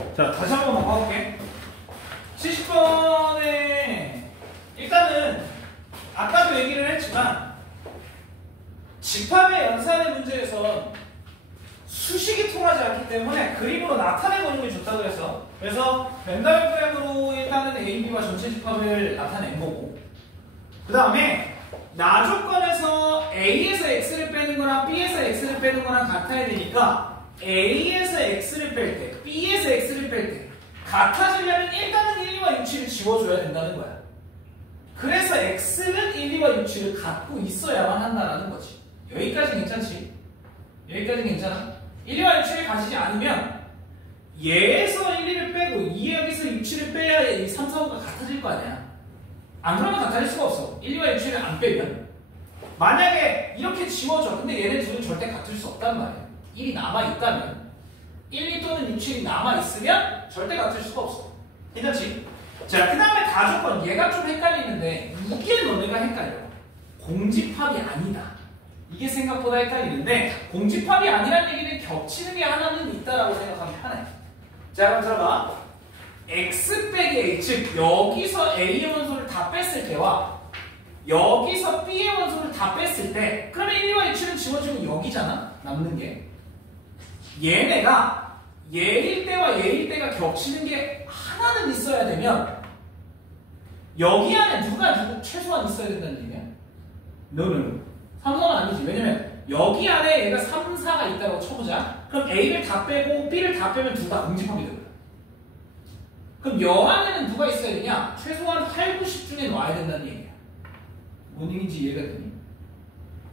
자, 다시 한번 봐볼게. 70번에 일단은 아까도 얘기를 했지만 집합의 연산의 문제에서 수식이 통하지 않기 때문에 그림으로 나타내보는 게 좋다고 해서 그래서 벤다이어그램으로 일단은 A, B와 전체 집합을 나타낸 거고 그 다음에 나 조건에서 A에서 X를 빼는 거랑 B에서 X를 빼는 거랑 같아야 되니까 A에서 X를 뺄 때, B에서 X를 뺄 때 같아지려면 일단은 1, 2와 6, 7을 지워줘야 된다는 거야. 그래서 X는 1, 2와 6, 7을 갖고 있어야만 한다는 거지. 여기까지 괜찮지? 여기까지 괜찮아? 1, 2와 6, 7을 가지지 않으면 얘에서 1, 2를 빼고 2에 여기서 6, 7을 빼야 이 3, 4, 5가 같아질 거 아니야. 안 그러면 같아질 수가 없어. 1, 2와 6, 7을 안 빼면 만약에 이렇게 지워져. 근데 얘네 둘은 절대 같을 수 없단 말이야. 1이 남아있다면 1, 2 또는 6, 7이 남아있으면 절대 같을 수가 없어. 괜찮지? 자, 그 다음에 다조건 얘가 좀 헷갈리는데 이게 너네가 헷갈려. 공집합이 아니다. 이게 생각보다 헷갈리는데 공집합이 아니라는 얘기는 겹치는 게 하나는 있다라고 생각하면 편해. 자, 그럼 들어봐. X 빼기 A, 즉 여기서 A의 원소를 다 뺐을 때와 여기서 B의 원소를 다 뺐을 때 그러면 1, 2와 6, 7은 지워지면 여기잖아? 남는 게 얘네가 얘일 때와 얘일 때가 겹치는 게 하나는 있어야 되면 여기 안에 누구 최소한 있어야 된다는 얘기야? No. 3, 4는 아니지. 왜냐면 여기 안에 얘가 3, 4가 있다고 쳐보자. 그럼 A를 다 빼고 B를 다 빼면 둘 다 공집합이 되는 거야. 그럼 여 안에는 누가 있어야 되냐? 최소한 8, 9, 10 중에 놔야 된다는 얘기야. 뭔 얘기인지 이해가 되니?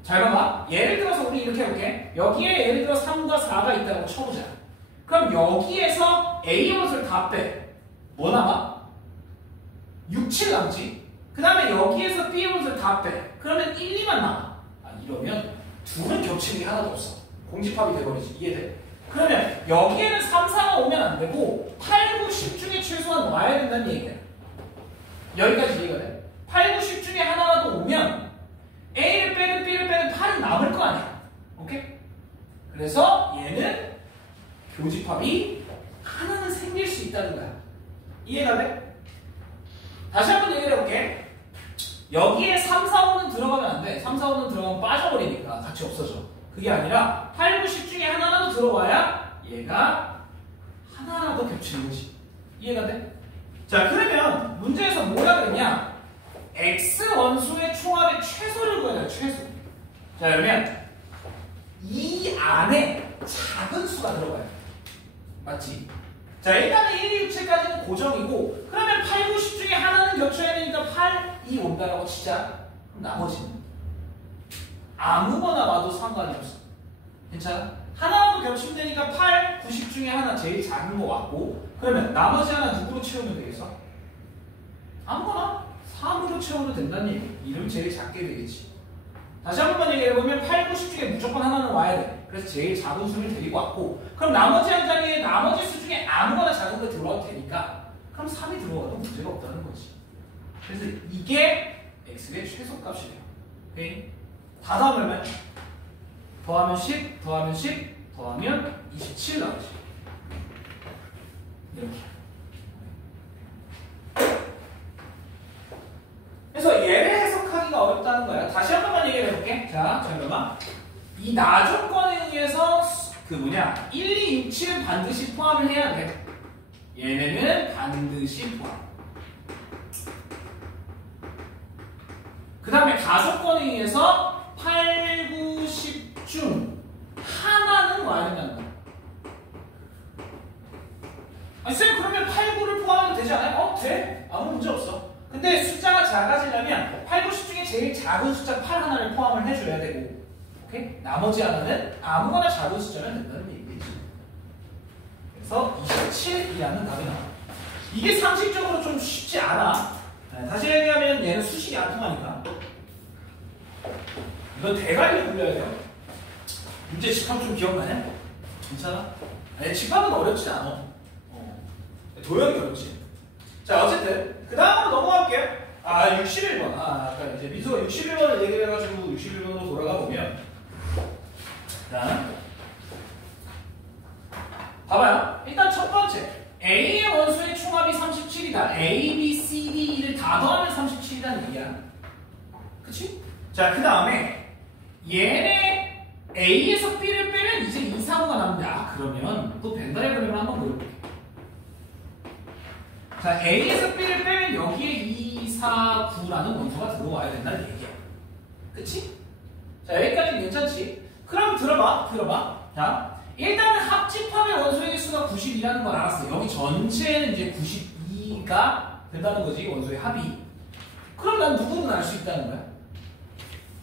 잘 봐봐. 예를 들어서 우리 이렇게 해볼게. 여기에 예를 들어 3과 4가 있다고 쳐보자. 그럼 여기에서 A 원소를 다 빼. 뭐 남아? 6, 7 남지? 그 다음에 여기에서 B 원소를 다 빼. 그러면 1, 2만 남아. 이러면 둘은 겹치는 게 하나도 없어. 공집합이 돼버리지. 이해돼? 그러면 여기에는 3, 4가 오면 안 되고 8, 9, 10 중에 최소한 놔야 된다는 얘기야. 여기까지 이해가 돼? 8, 9, 10 중에 하나라도 오면 A를 빼든 B를 빼든 8은 남을 거 아니야. 오케이? 그래서 얘는 교집합이 하나는 생길 수 있다는 거야. 이해가 돼? 다시 한번 얘기를 해볼게. 여기에 3, 4, 5는 들어가면 안 돼. 3, 4, 5는 들어가면 빠져버리니까 같이 없어져. 그게 아니라 8, 9, 10 중에 하나라도 들어와야 얘가 하나라도 겹치는 거지. 이해가 돼? 자, 그러면 문제에서 뭐라 그랬냐? X 원소의 총합의 최소를 구해야 돼. 최소. 자, 그러면 이 안에 작은 수가 들어가요. 맞지? 자, 일단은 1, 2, 6, 7까지는 고정이고 그러면 8, 9, 10 중에 하나는 겹쳐야 되니까 8, 2 온다라고 치자. 그럼 나머지는 아무거나 와도 상관이 없어. 괜찮아? 하나라도 겹치면 되니까 8, 9, 10 중에 하나 제일 작은 거 왔고 그러면 나머지 하나 누구로 채우면 되겠어? 아무거나 3으로 채워도 된다는 얘기. 이름 제일 작게 되겠지. 다시 한 번만 얘기해보면 8, 9, 10 중에 무조건 하나는 와야 돼. 그래서 제일 작은 수를 데리고 왔고 그럼 나머지 한 자리에 나머지 수 중에 아무거나 작은 거 들어와도 되니까 그럼 3이 들어와도 문제가 없다는 거지. 그래서 이게 X의 최소값이 돼요. 오케이? 다 더하면 더하면 10, 더하면 10, 더하면 27 나오지. 이렇게. 그래서 얘를 해석하기가 어렵다는 거야. 다시 한 번만 얘기해 볼게. 자, 잠깐만. 이 나 조건에 의해서 1, 2, 6, 7은 반드시 포함을 해야 돼. 얘네는 반드시 포함. 그 다음에 다조건에 의해서 8, 9, 10 중 하나는 와야 된다는 거야. 아니 쌤 그러면 8, 9를 포함해도 되지 않아요? 돼. 아무 문제 없어. 근데 숫자가 작아지려면 8, 9, 10 중에 제일 작은 숫자 8 하나를 포함을 해줘야 되고 오케이? 나머지 하나는 아무거나 작은 숫자면 된다는 얘기겠지. 그래서 27이라는 답이 나와. 이게 상식적으로 좀 쉽지 않아. 다시 얘기하면 얘는 수식이 안 통하니까 이건 대괄호 굴려야 돼요. 문제 집합 좀 기억나냐? 괜찮아? 아니 집합은 어렵지 않아. 도형이 어렵지. 자, 어쨌든 그 다음으로 넘어갈게요. 61번. 아까 이제 민수가 61번을 얘기를 해가지고 61번으로 돌아가 보면 자, 봐봐요. 일단 첫 번째 A, B, C, D를 다 더하면 37이라는 얘기야. 그치? 자, 그 다음에 얘네 A에서 B를 빼면 이제 2, 4, 5가 남는데 그러면 또 벤 다이어그램을 한번 그려볼게. 자, A에서 B를 빼면 여기에 2, 4, 9라는 원소가 들어와야 된다는 얘기야. 그치? 자, 여기까지는 괜찮지? 그럼 들어봐. 자, 일단은 합집합의 원소의 수가 92라는 걸 알았어. 여기 전체는 이제 92가 된다는 거지, 원소의 합이. 그럼 난 누구는 알 수 있다는 거야?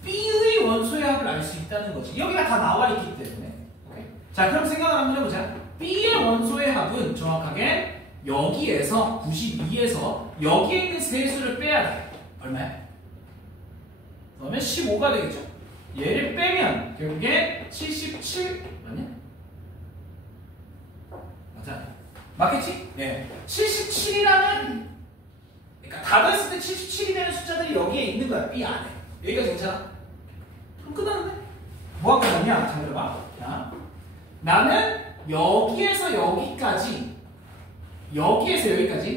B의 원소의 합을 알 수 있다는 거지. 여기가 다 나와 있기 때문에. 오케이? 자, 그럼 생각을 한번 해보자. B의 원소의 합은 정확하게 여기에서 92에서 여기에 있는 세수를 빼야 돼. 얼마야? 그러면 15가 되겠죠. 얘를 빼면 결국에 77 맞냐? 맞아. 맞겠지? 네. 77이라는 그러니까 다 더했을 때 77이 되는 숫자들이 여기에 있는 거야. B 안에. 여기까지 괜찮아? 그럼 끝났는데? 뭐가 끝났냐? 잘 들어봐. 자, 나는 여기에서 여기까지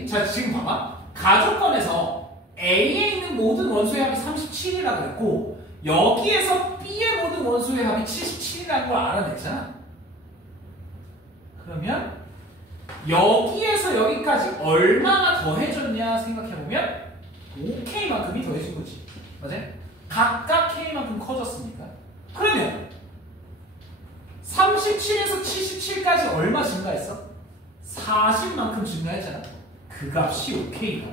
자, 지금 봐봐. 가족권에서 A에 있는 모든 원소의 합이 37이라고 그랬고 여기에서 B의 모든 원소의 합이 77이라는 걸 알아냈잖아. 그러면 여기에서 여기까지 얼마나 더해졌냐 생각해보면 5K만큼이 더해진 거지. 맞아? 각각 K만큼 커졌으니까. 그러면 37에서 77까지 얼마 증가했어? 40만큼 증가했잖아. 그 값이 5K다.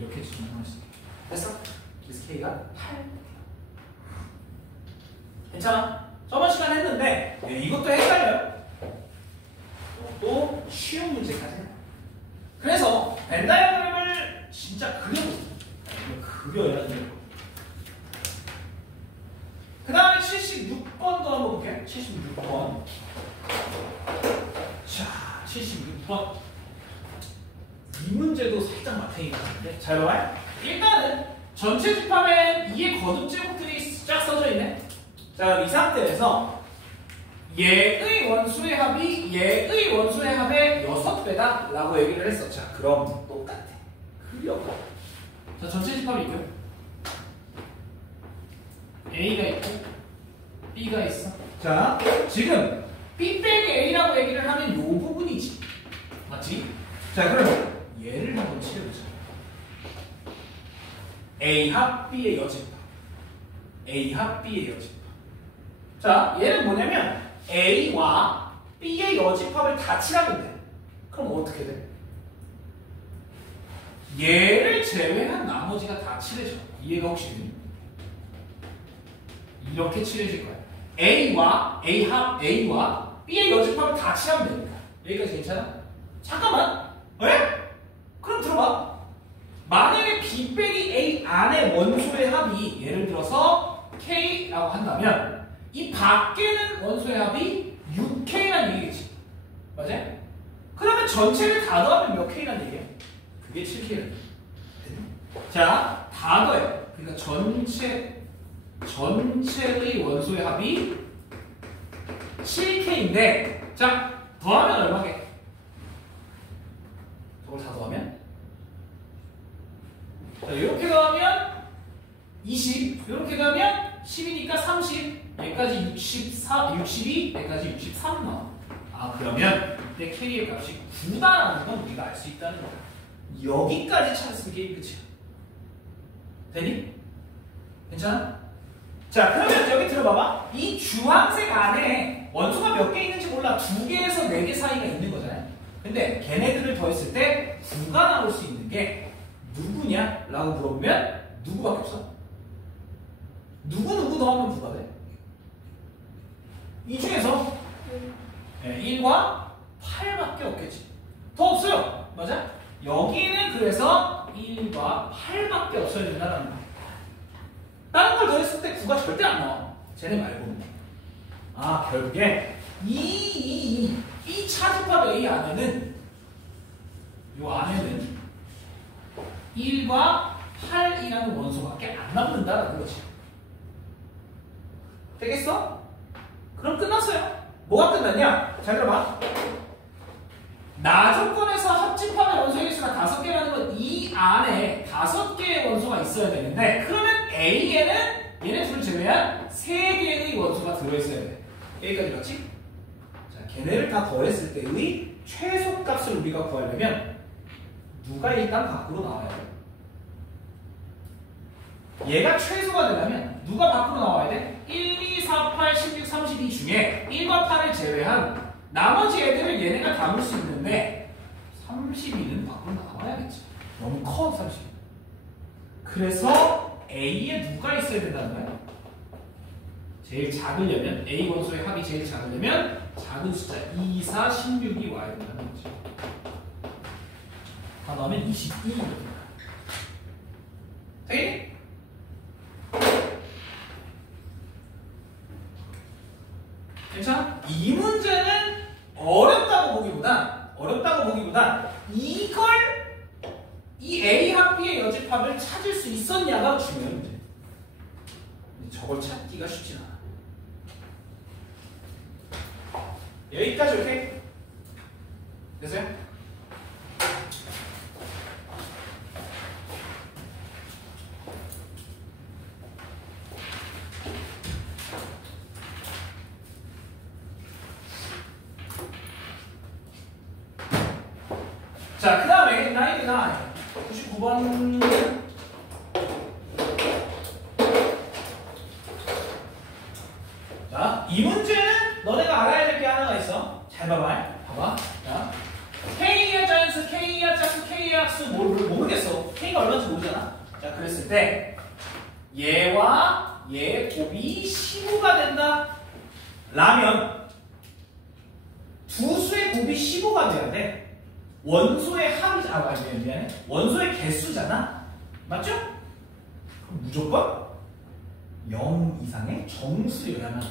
이렇게 증명할 수 있게. 됐어? 그래서 K가 8. 괜찮아? 저번 시간에 했는데 이것도 헷갈려요. 또 쉬운 문제까지. 그래서 벤 다이어그램을 진짜 그려야 돼요. 그 다음에 76번도 한번 볼게요. 76번. 자, 76번. 이 문제도 살짝 마탱이가 있는데 잘 봐봐요. 일단은 전체 집합엔 2의 거듭 제곱들이 쫙 써져 있네. 자, 이 상태에서 얘의 원소의 합이 얘의 원소의 합의 6배다 라고 얘기를 했어. 자, 그럼 똑같아. 그려봐. 자, 전체 집합이 있고요. A가 있고 B가 있어. 자, 지금 B 빼기 A라고 얘기를 하면 이 부분이지. 맞지? 자, 그러면 얘를 한번 칠해보자. A 합 B의 여집합. A 합 B의 여집합. 자, 얘는 뭐냐면 A와 B의 여집합을 다 칠하면 돼. 그럼 어떻게 돼? 얘를 제외한 나머지가 다 칠해져. 이해가 혹시 되니? 이렇게 칠해질 거야. A와 B의 여집합을 다 칠하면 되니까. 여기까지 괜찮아? 잠깐만. 왜? 그럼 들어봐. 만약에 B 빼기 A 안에 원소의 합이 예를 들어서 K라고 한다면 이 밖에는 원소의 합이 6K라는 얘기겠지. 맞아? 그러면 전체를 다 더하면 몇 K라는 얘기야? 그게 7K라는 얘기야. 자, 다 더해. 그러니까 전체의 원소의 합이 7K인데 자, 더하면 얼마게? 저걸 다 더하면? 자, 이렇게 더하면 20, 이렇게 더하면 10이니까 30, 여기까지 62, 여기까지 63 나와. 그러면 이때 K의 값이 9다라는 건 우리가 알 수 있다는 거야. 여기까지 찾았으면 게임 끝이야. 되니? 괜찮아? 자, 그러면 여기 들어봐봐. 이 주황색 안에 원소가 몇 개 있는지 몰라. 2개에서 4개 사이가 있는 거잖아요. 근데 걔네들을 더했을 때 9가 나올 수 있는 게 누구냐? 라고 물어보면 누구밖에 없어? 누구 더하면 9가 돼? 이 중에서 1과 8밖에 없겠지. 더 없어요. 맞아? 여기는 그래서 1과 8밖에 없어야 된다는 거야. 다른 걸 더했을 때 9가 절대 안 나와. 쟤네 말고. 결국에 이 차집합 A 안에는 요 안에는 1과 8이라는 원소밖에 안 남는다라는 거지. 되겠어? 그럼 끝났어요. 뭐가 끝났냐? 잘 들어봐. 나조건에서 합집합의 원소의 수가 5개라는 건 이 여기까지 맞지? 자, 걔네를 다 더했을 때의 최소값을 우리가 구하려면 누가 일단 밖으로 나와야 돼? 얘가 최소가 되려면 누가 밖으로 나와야 돼? 1, 2, 4, 8, 16, 32 중에 1과 8을 제외한 나머지 애들을 얘네가 담을 수 있는데 32는 밖으로 나와야겠지. 너무 커 32. 그래서 A에 누가 있어야 된다는 거야? 제일 작으려면 A 원소의 합이 제일 작으려면 작은 숫자 2, 4, 16이 와야 된다는 거지. 다 넣으면 22. 되겠니? 괜찮아? 이 문제는 어렵다고 보기보다 이걸 이 A 합비의 여집합을 찾을 수 있었냐가 중요한 문제. 저걸 찾기가 쉽진 않아. 여기까지 오케이? 됐어요? 자, 그 다음에 99번 자, 이 문제는 너네가 알아야 될 게 하나가 있어. 잘 봐봐. 자, K의 자연수, K의 짝수, K의 약수 모르겠어. K가 얼마인지 모르잖아. 자, 그랬을 때 얘와 얘 곱이 15가 된다 라면 두 수의 곱이 15가 돼야 돼. 원소의 합이잖아. 미안해. 원소의 개수잖아. 맞죠? 그럼 무조건 0 이상의 정수여야만 해.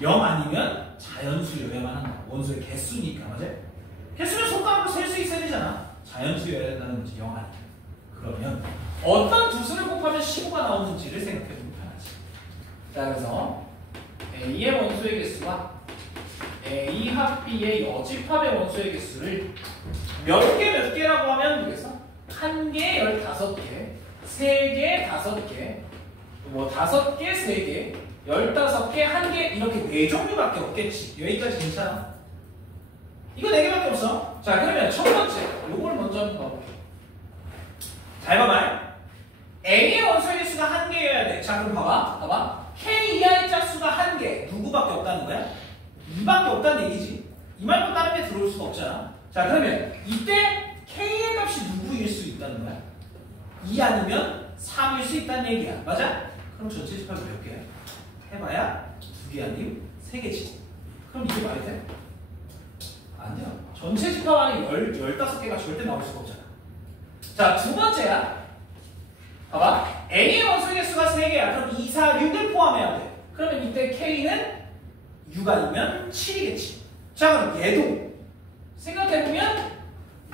0 아니면 자연수여야만 한다. 원소의 개수니까. 맞아요? 개수는 손가락으로 셀 수 있어야 되잖아. 자연수여야 된다는 거지. 0 아니면. 그러면 어떤 두 수를 곱하면 15가 나오는지를 생각해보면 편하지. 자, 그래서 A의 원소의 개수와 A 합 B의 여집합의 원소의 개수를 몇 개라고 하면 되겠어? 1개, 15개, 3개, 5개, 뭐 5개, 3개, 15개, 1개 이렇게 4종류밖에 없겠지. 여기까지 괜찮아? 이거 4개밖에 없어. 자, 그러면 첫 번째 요걸 먼저 한번 봐볼게. 잘 봐봐요. A의 원소의 개수가 1개여야 돼. 자, 그럼 봐봐. K 이하의 짝수가 1개. 누구밖에 없다는 거야? 2밖에 없다는 얘기지. 이 말고 다른 데 들어올 수가 없잖아. 자, 그러면 이때 K의 값이 누구일 수 있다는 거야? 2 아니면 3일 수 있다는 얘기야. 맞아? 그럼 전체 집합이 몇 개야? 해봐야 2개 아니면 3개지. 그럼 이게 말이 돼? 아니야. 전체 집합 안에 15개가 절대 나올 수가 없잖아. 자, 두 번째야. 봐봐. A의 원소의 개수가 3개야. 그럼 2, 4, 6을 포함해야 돼. 그러면 이때 K는 6 아니면 7이겠지. 자, 그럼 얘도 생각해보면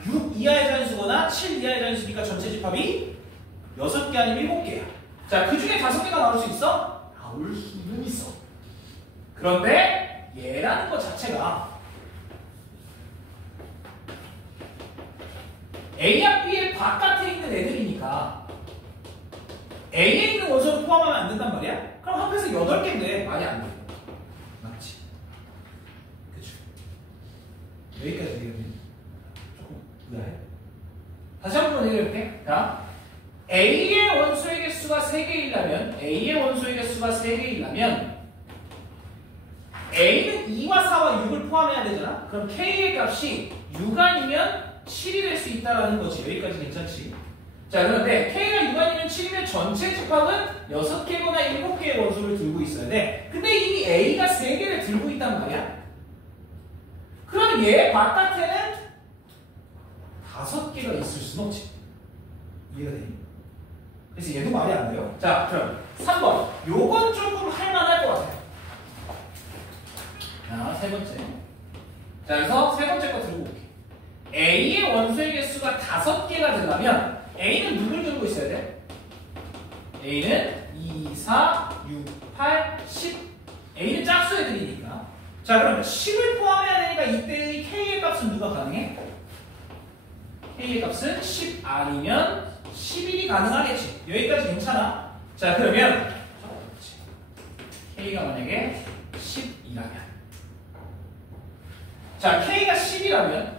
6 이하의 자연수거나 7 이하의 자연수니까 전체 집합이 6개 아니면 7개야. 자, 그 중에 5개가 나올 수 있어? 나올 수는 있어. 그런데 얘라는 것 자체가 A와 B의 바깥에 있는 애들이니까 A에 있는 원소를 포함하면 안 된단 말이야? 그럼 합해서 8개인데 말이 안 돼. 맞지? 그쵸? 여기까지 얘기하면 조금 의아해. 다시 한번 얘기해볼게. 자, A의 원소의 개수가 3개이려면 A는 2와 4와 6을 포함해야 되잖아? 그럼 K의 값이 6 아니면 7이 될 수 있다는 거지. 여기까지 괜찮지? 자, 그런데 K가 6 아니면 7이면 전체 집합은 6개거나 7개의 원소를 들고 있어야 돼. 근데 이미 A가 3개를 들고 있단 말이야? 그러면 얘 바깥에는 5개가 있을 수는 없지. 이해가 되니? 그래서 얘도 말이 안 돼요. 자, 그럼 3번. 요건 조금 할만할 것 같아요. 자, 세 번째. 자, 그래서 세 번째 거 들고 올게. A의 원소의 개수가 5개가 되려면 A는 누굴 들고 있어야 돼? A는 2, 4, 6, 8, 10. A는 짝수 애들이니까. 자, 그러면 10을 포함해야 되니까 이때의 K의 값은 누가 가능해? K의 값은 10 아니면 11이 가능하겠지. 여기까지 괜찮아? 자, 그러면 K가 만약에 10이라면 자, K가 10이라면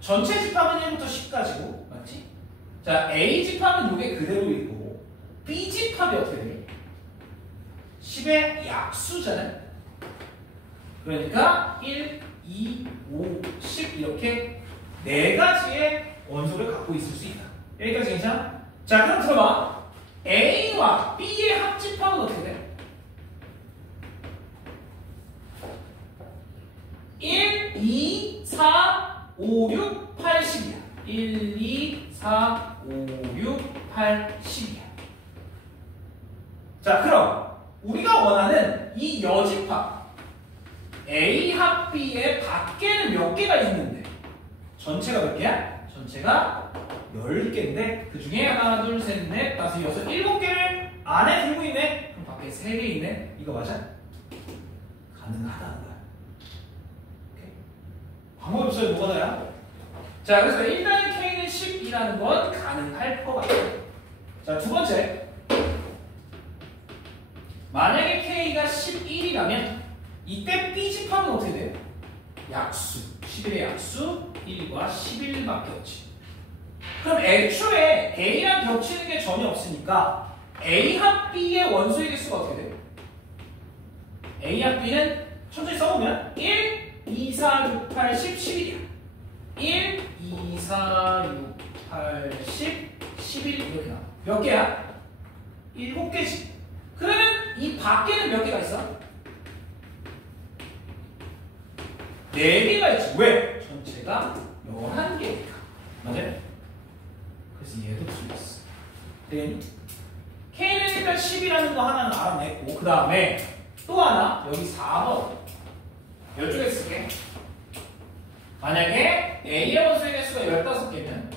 전체 집합은 1부터 10까지고, 맞지? 자, A 집합은 이게 그대로일 거고, B 집합이 어떻게 돼? 10의 약수잖아요. 그러니까 1, 2, 5, 10 이렇게 4가지의 원소를 갖고 있을 수 있다. 여기까지 괜찮아? 자, 그럼 들어봐. A와 B의 합집합은 어떻게 돼? 1, 2, 4, 5, 6, 8, 10이야. 1, 2, 4, 5, 6, 8, 10이야. 자, 그럼 우리가 원하는 이 여집합 A 합 B의 밖에는 몇 개가 있는데 전체가 몇 개야? 전체가 10개인데 그 중에 하나, 둘, 셋, 넷, 다섯, 여섯, 7개를 안에 들고 있네? 그럼 밖에 3개 있네? 이거 맞아? 가능하다는 거야. 오케이? 방법이 없어요. 뭐가 나야? 자, 그래서 일단 K는 10이라는 건 가능할 것 같아요. 자, 두 번째. 만약에 K가 11이라면 이때 B 집합은 어떻게 돼요? 약수. 11의 약수 1과 11밖에 없지. 그럼 애초에 A랑 겹치는 게 전혀 없으니까 A 합 B의 원소의 개수가 어떻게 돼요? A 합 B는 천천히 써보면 1, 2, 4, 6, 8, 10, 11이야. 1, 2, 4, 6, 8, 10, 11 이렇게 나와. 몇 개야? 7개지. 그러면 이 밖에는 몇 개가 있어? 4개가 있지. 왜? 전체가 11개니까. 맞아요? 그래서 얘도 틀렸어. 되겠니? K는 일단 10이라는 거 하나는 알아냈고 그 다음에 또 하나 여기 4번 이쪽에 쓸게. 만약에 A의 원소의 개수가 15개면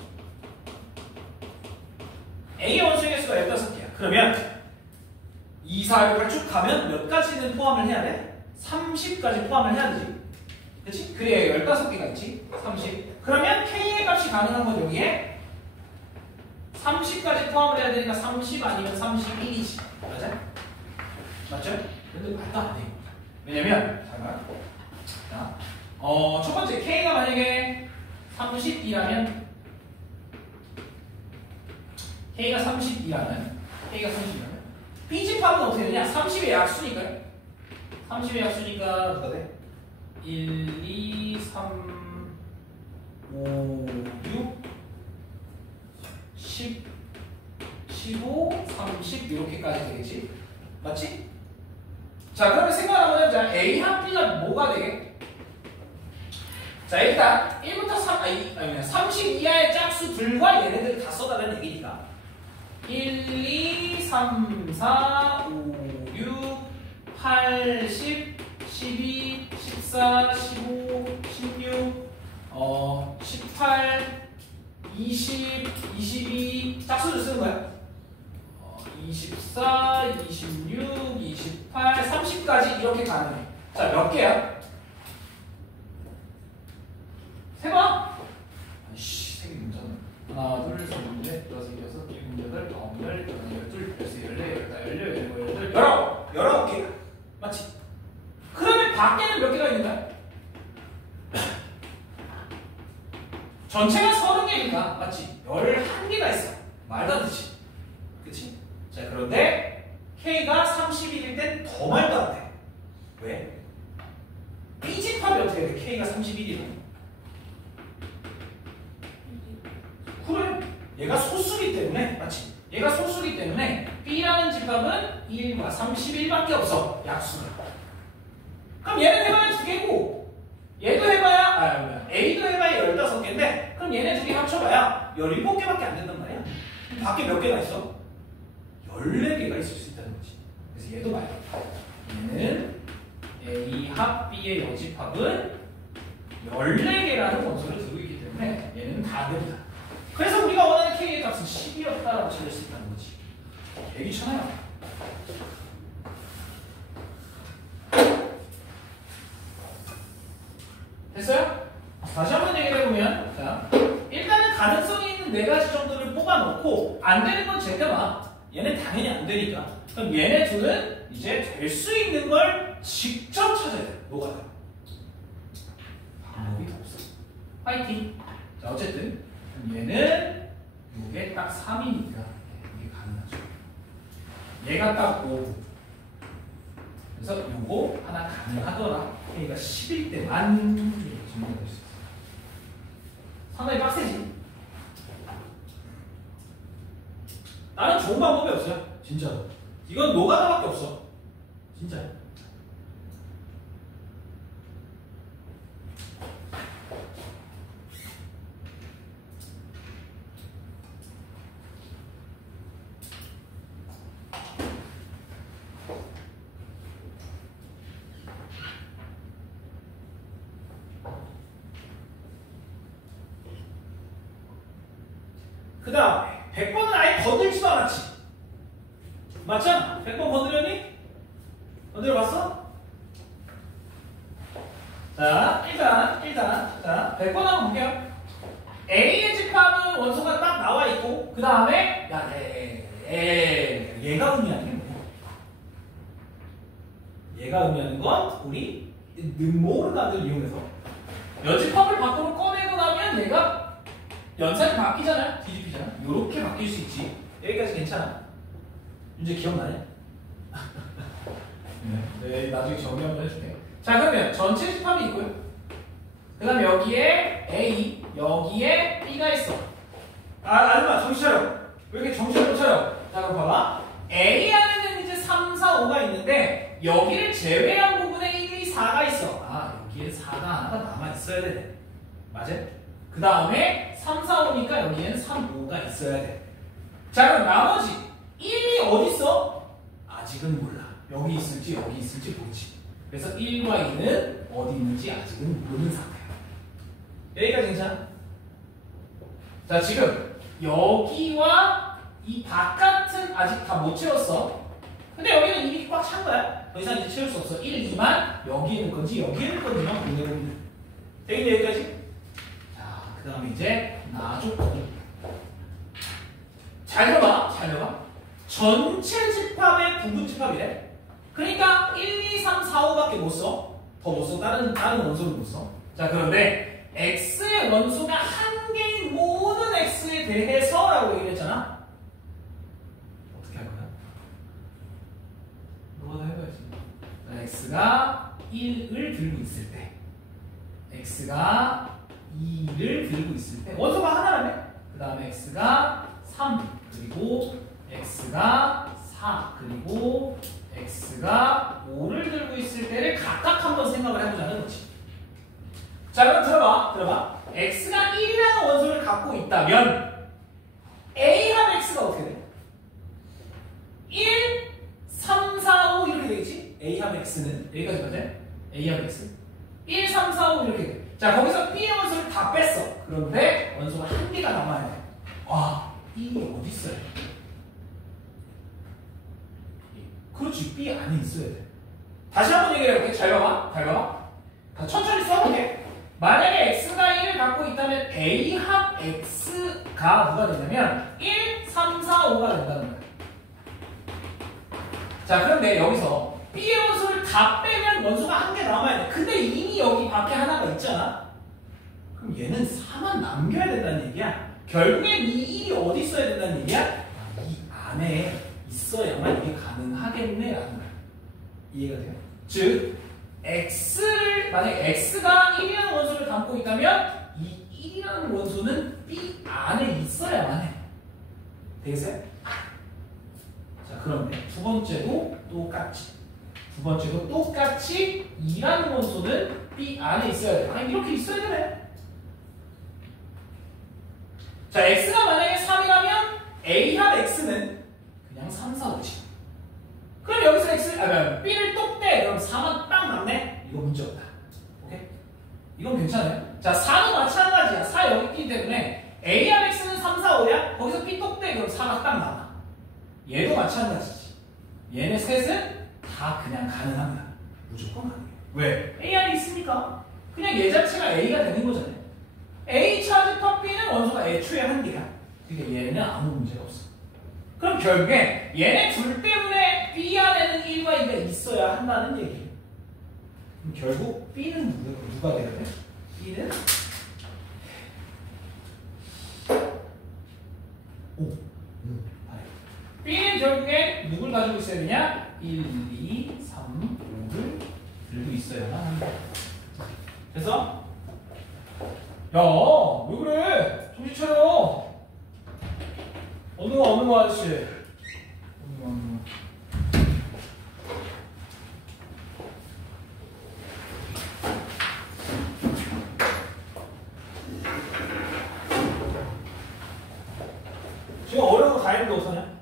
A의 원소의 개수가 15개야. 그러면 2, 4, 6을 쭉 가면 몇 가지는 포함을 해야 돼? 30까지 포함을 해야 되지. 그치? 그래야 15개가 있지. 30. 그러면 K의 값이 가능한 건 여기에 30까지 포함을 해야 되니까 30 아니면 31이지. 맞아? 맞죠? 근데 말도 안 돼. 왜냐면, 잠깐. 자, 첫 번째 K가 만약에 30이라면 K가 30이라면 B 집합은 어떻게 되냐? 30의 약수니까요. 30의 약수니까 누가 돼? 1, 2, 3, 5, 6, 10, 15, 30 이렇게까지 되겠지? 맞지? 자, 그러면 생각 한번 해보자. A 합 B가 뭐가 되게? 자, 일단 1부터 30 이하의 짝수들과 얘네들 다 써달라는 얘기니까 1, 2, 3, 4, 5, 6, 8, 10, 12, 14, 15, 16, 18, 20, 22 짝수를 쓰는 거야. 24, 26, 28, 30까지 이렇게 가능해. 자, 몇 개야? 세봐. 아이씨, 세개 문제네. 하나, 둘, 셋, 넷, 다섯, 여섯, 일곱, 여덟, 아홉, 열, 열둘, 열세, 열네, 열다, 열여, 열일곱, 여덟, 19개. 맞지? 그러면 밖에는 몇 개가 있는 거야? 전체가 30개니까 맞지? 11개가 있어. 말도 안 되지. 그치? 자, 그런데 K가 31일 땐 더 말도 안 돼. 왜? B 집합이 어떻게 돼? K가 31이면 그래. 얘가 소수기 때문에 맞지? 얘가 소수기 때문에 B라는 집합은 1과 31밖에 없어. 약수가. 그럼 얘는 해봐야 2개고 얘도 해봐야 A도 해봐야 15개인데 그럼 얘네 둘이 합쳐봐야 17개밖에 안 된단 말이야. 밖에 몇 개가 있어? 14개가 있을 수 있다는 거지. 그래서 얘도 봐요. 얘는 A 합 B의 여집합은 14개라는 원소를 두고 있기 때문에 얘는 다 안 됩니다. 그래서 우리가 원하는 K의 값은 10이었다라고 찾을 수 있다는 거지. 되게 귀찮아요. 됐어요? 다시 한번 얘기를 해보면, 자, 일단은 가능성이 있는 4가지 정도를 뽑아놓고 안 되는 건 제껴놔. 얘는 당연히 안 되니까. 그럼 얘네 둘은 이제 될 수 있는 걸 직접 찾아야 돼. 뭐가 돼? 방법이 더 없어. 파이팅. 자, 어쨌든 얘는 이게 딱 3이니까 이게 가능하죠. 얘가 딱 5. 그래서 요거 하나 가능하더라. 얘가 10일 때만 증명될 수 있어. 상당히 빡세지. 나는 좋은 방법이 없어요. 진짜로. 이건 노가다밖에 없어. 진짜. 그 다음에 100번은 아예 건들지도 않았지. 맞잖아? 100번 건드렸니? 건드려봤어? 자, 일단 자, 100번 한번 볼게요. A의 집합은 원소가 딱 나와 있고, 그 다음에 야, 얘가 의미하는 게 뭐야? 얘가 의미하는 건 우리 모르가를 이용해서 여집합을 밖으로 꺼내고 나면 얘가 연산이 바뀌잖아요. 뒤집히잖아. 요렇게 바뀔 수 있지. 여기까지 괜찮아. 이제 기억나네? 네, 나중에 정리 한번 해줄게. 자, 그러면 전체 집합이 있고요. 그 다음에 여기에 A, 여기에 B가 있어. 아줌마 정신 차려. 왜 이렇게 정신을 못 차려? 자, 그럼 봐봐. A 안에는 이제 3, 4, 5가 있는데 여기를 제외한 부분에 1, 2, 4가 있어. 아, 여기에 4가 하나가 남아있어야 되네. 맞아? 그 다음에 3, 4, 5니까 여기엔 3, 5가 있어야 돼. 자, 그럼 나머지 1이 어디 있어? 아직은 몰라. 여기 있을지 여기 있을지 모르지. 그래서 1과 2는 어디 있는지 아직은 모르는 상태야. 여기까지 괜찮아? 자, 지금 여기와 이 바깥은 아직 다 못 채웠어. 근데 여기는 이미 꽉 찬 거야. 더 이상 이제 채울 수 없어. 1, 2만 여기에 있는 건지 여기에 있는 건지만 보내보면 돼. 되겠네, 여기까지? 그 다음에 이제 나줬거든. 잘 봐봐. 전체 집합의 부분 집합이래. 그러니까 1, 2, 3, 4, 5밖에 못 써. 더 못 써. 다른 원소를 못 써. 자, 그런데 X의 원소가 한 개인 모든 X에 대해서 라고 얘기를 했잖아. 어떻게 할 거야? 너가 다 해봐야지. 자, X가 1을 들고 있을 때, X가 2를 들고 있을 때 원소가 하나라네. 그 다음에 x가 3 그리고 x가 4 그리고 x가 5를 들고 있을 때를 각각 한번 생각을 해보자는 거지. 자, 그럼 들어봐. x가 1이라는 원소를 갖고 있다면 a 합 x가 어떻게 돼? 1, 3, 4, 5 이렇게 되겠지? a 합 x는 여기까지 맞아요? a 합 x 1, 3, 4, 5 이렇게 돼. 자, 거기서 B의 원소를 다 뺐어. 그런데 원소가 한 개가 남아야 돼. 와, 이게 어디 있어요? 그렇지, B 안에 있어야 돼. 다시 한번 얘기해볼게. 잘 봐봐. 다 천천히 써볼게. 만약에 X가 1을 갖고 있다면 A 합 X가 누가 되냐면 1, 3, 4, 5가 된다는 거야. 자, 그런데 여기서 B의 원소를 다 빼면 원소가 한 개 남아야 돼. 근데 이미 여기 밖에 하나가 있잖아. 그럼 얘는 4만 남겨야 된다는 얘기야. 결국엔 이 1이 어디 있어야 된다는 얘기야? 이 안에 있어야만 이게 가능하겠네 라는 거야. 이해가 돼요? 즉 X를 만약에 X가 1이라는 원소를 담고 있다면 이 1이라는 원소는 B 안에 있어야만 해. 되겠어요? 자, 그런데 두 번째도 똑같이 2라는 원소는 B 안에 있어야 돼. 아니, 이렇게 있어야 되네. 자, X가 만약에 3이라면 A 합 X는 그냥 3, 4, 5지. 그럼 여기서 B를 똑 떼. 그럼 4만 딱 남네? 이거 문제 없다. 오케이? 이건 괜찮아요. 자, 4는 마찬가지야. 4 여기 있기 때문에 A 합 X는 3, 4, 5야? 거기서 B 똑 떼. 그럼 4가 딱 남아. 얘도 마찬가지지. 얘네 셋은 다 그냥 가능합니다. 무조건 가능해요. 왜? A 안에 있으니까. 그냥 얘 자체가 A가 되는 거잖아요. A 차집합 B는 원소가 애초에 한 개야. 그러니까 얘는 아무 문제가 없어. 그럼 결국에 얘네 둘 때문에 B 안에는 1과 2가 있어야 한다는 얘기예요. 그럼 결국 B는 누가 돼야 돼? B는 B는 결국에 누굴 가지고 있어야 되냐? 1, 2, 3, 5를 들고 있어야만 한다. 그래서 야, 왜 그래? 정신 차려. 어느 거 아저씨? 어느 거. 지금 어려운 거 다 했는데 어떡하냐?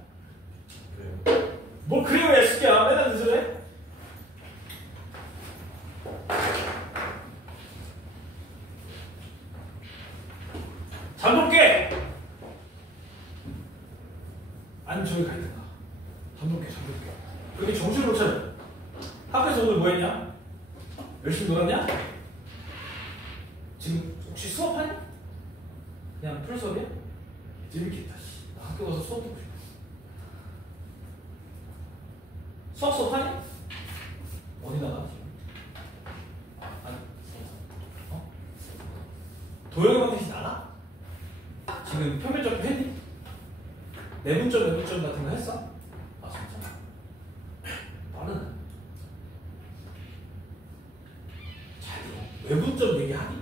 뭘 그래요, 야, 새끼야. 맨날 늦으래? 잠 볼게! 아니, 저기 가 있던가. 잠 볼게. 그렇게 정신을 못 차려. 학교에서 오늘 뭐 했냐? 열심히 놀았냐? 지금 혹시 수업하냐? 그냥 풀 수업이야? 재밌겠다. 나 학교 가서 수업 듣고 싶어. 수업하니? 어디 나가? 아니, 도형의 방식이 나가? 지금 표면적 했니? 내분점 같은 거 했어? 아, 진짜? 빠르네. 잘 들어. 외분점 얘기하니?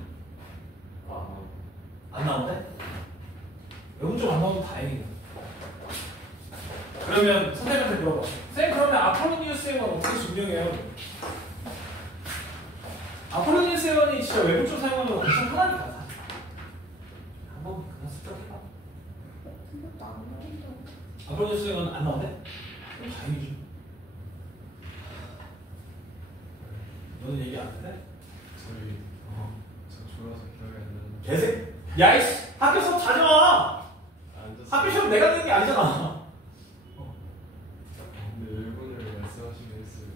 안 나오는데? 외분점 안 나오면 다행이다. 그러면 선생님한테 물어봐. 선생님, 그러면 아폴로니우스 회원 어떻게 증명해요? 아폴로니우스 회원이 진짜 외분점 사용하면 엄청 편하니까. 한번 그냥 습득해봐. 아폴로니우스 회원 안 나오는데? 그럼 다행이지. 너는 얘기 안 했대? 저 졸아서 기억이 안 나는. 개새? 야이씨! 학교 수업 자주 와! 학교 시험 내가 내는 게 아니잖아. 근데 외분을 말씀하시긴 했어요.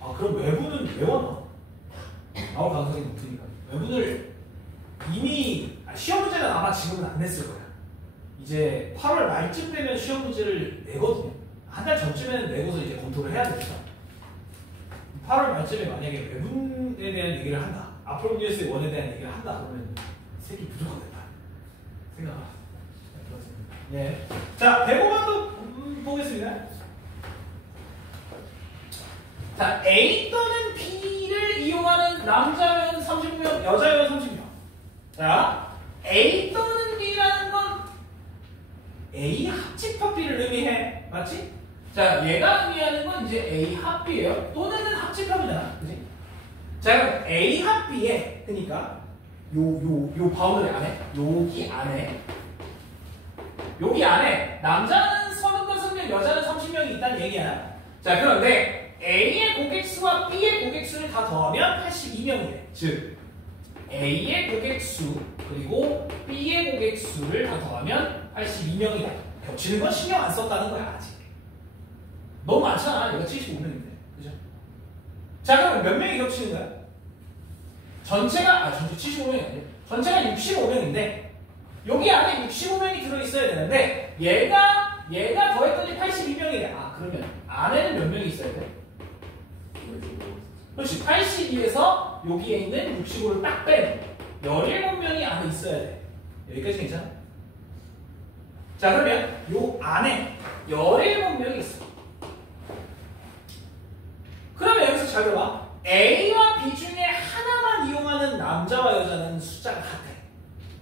아, 그럼 외부는 왜 왔나? 나올 가능성이 높으니까. 외부를 이미 시험 문제는 아마 지금은 안 냈을 거야. 이제 8월 말쯤 되면 시험 문제를 내거든요. 한 달 전쯤에는 내고서 이제 검토를 해야 되니까. 8월 말쯤에 만약에 외분에 대한 얘기를 한다. 아폴로니우스의 원에 대한 얘기를 한다. 그러면 새끼 무조건 된다. 생각하라. 예. 자, 105번도 보겠습니다. 자, A 또는 B를 이용하는 남자면 30명, 여자면 30명. 자, A 또는 B라는 건 A 합집합 B를 의미해. 맞지? 자, 얘가 의미하는 건 이제 A 합 B예요. 또는은 합집합이잖아. 그지? 자, 그럼 A 합 B에, 그러니까 요 바운더리 안에, 여기 안에 남자는 35명, 여자는 30명이 있다는 얘기야. 자, 그런데 A의 고객수와 B의 고객수를 다 더하면 82명이래. 즉, A의 고객수 그리고 B의 고객수를 다 더하면 82명이다. 겹치는 건 신경 안 썼다는 거야, 아직. 너무 많잖아. 얘가 75명인데. 그죠? 자, 그럼 몇 명이 겹치는 거야? 전체가 75명이 아니에요. 전체가 65명인데 여기 안에 65명이 들어있어야 되는데 얘가 더했더니 82명이래. 아, 그러면 안에는 몇 명이 있어야 돼? 그렇지. 82에서 여기에 있는 65를 딱 빼면 17명이 안에 있어야 돼. 여기까지 괜찮아? 자, 그러면 요 안에 17명이 있어. 그러면 여기서 잘 들어봐. A와 B 중에 하나만 이용하는 남자와 여자는 숫자가 같아.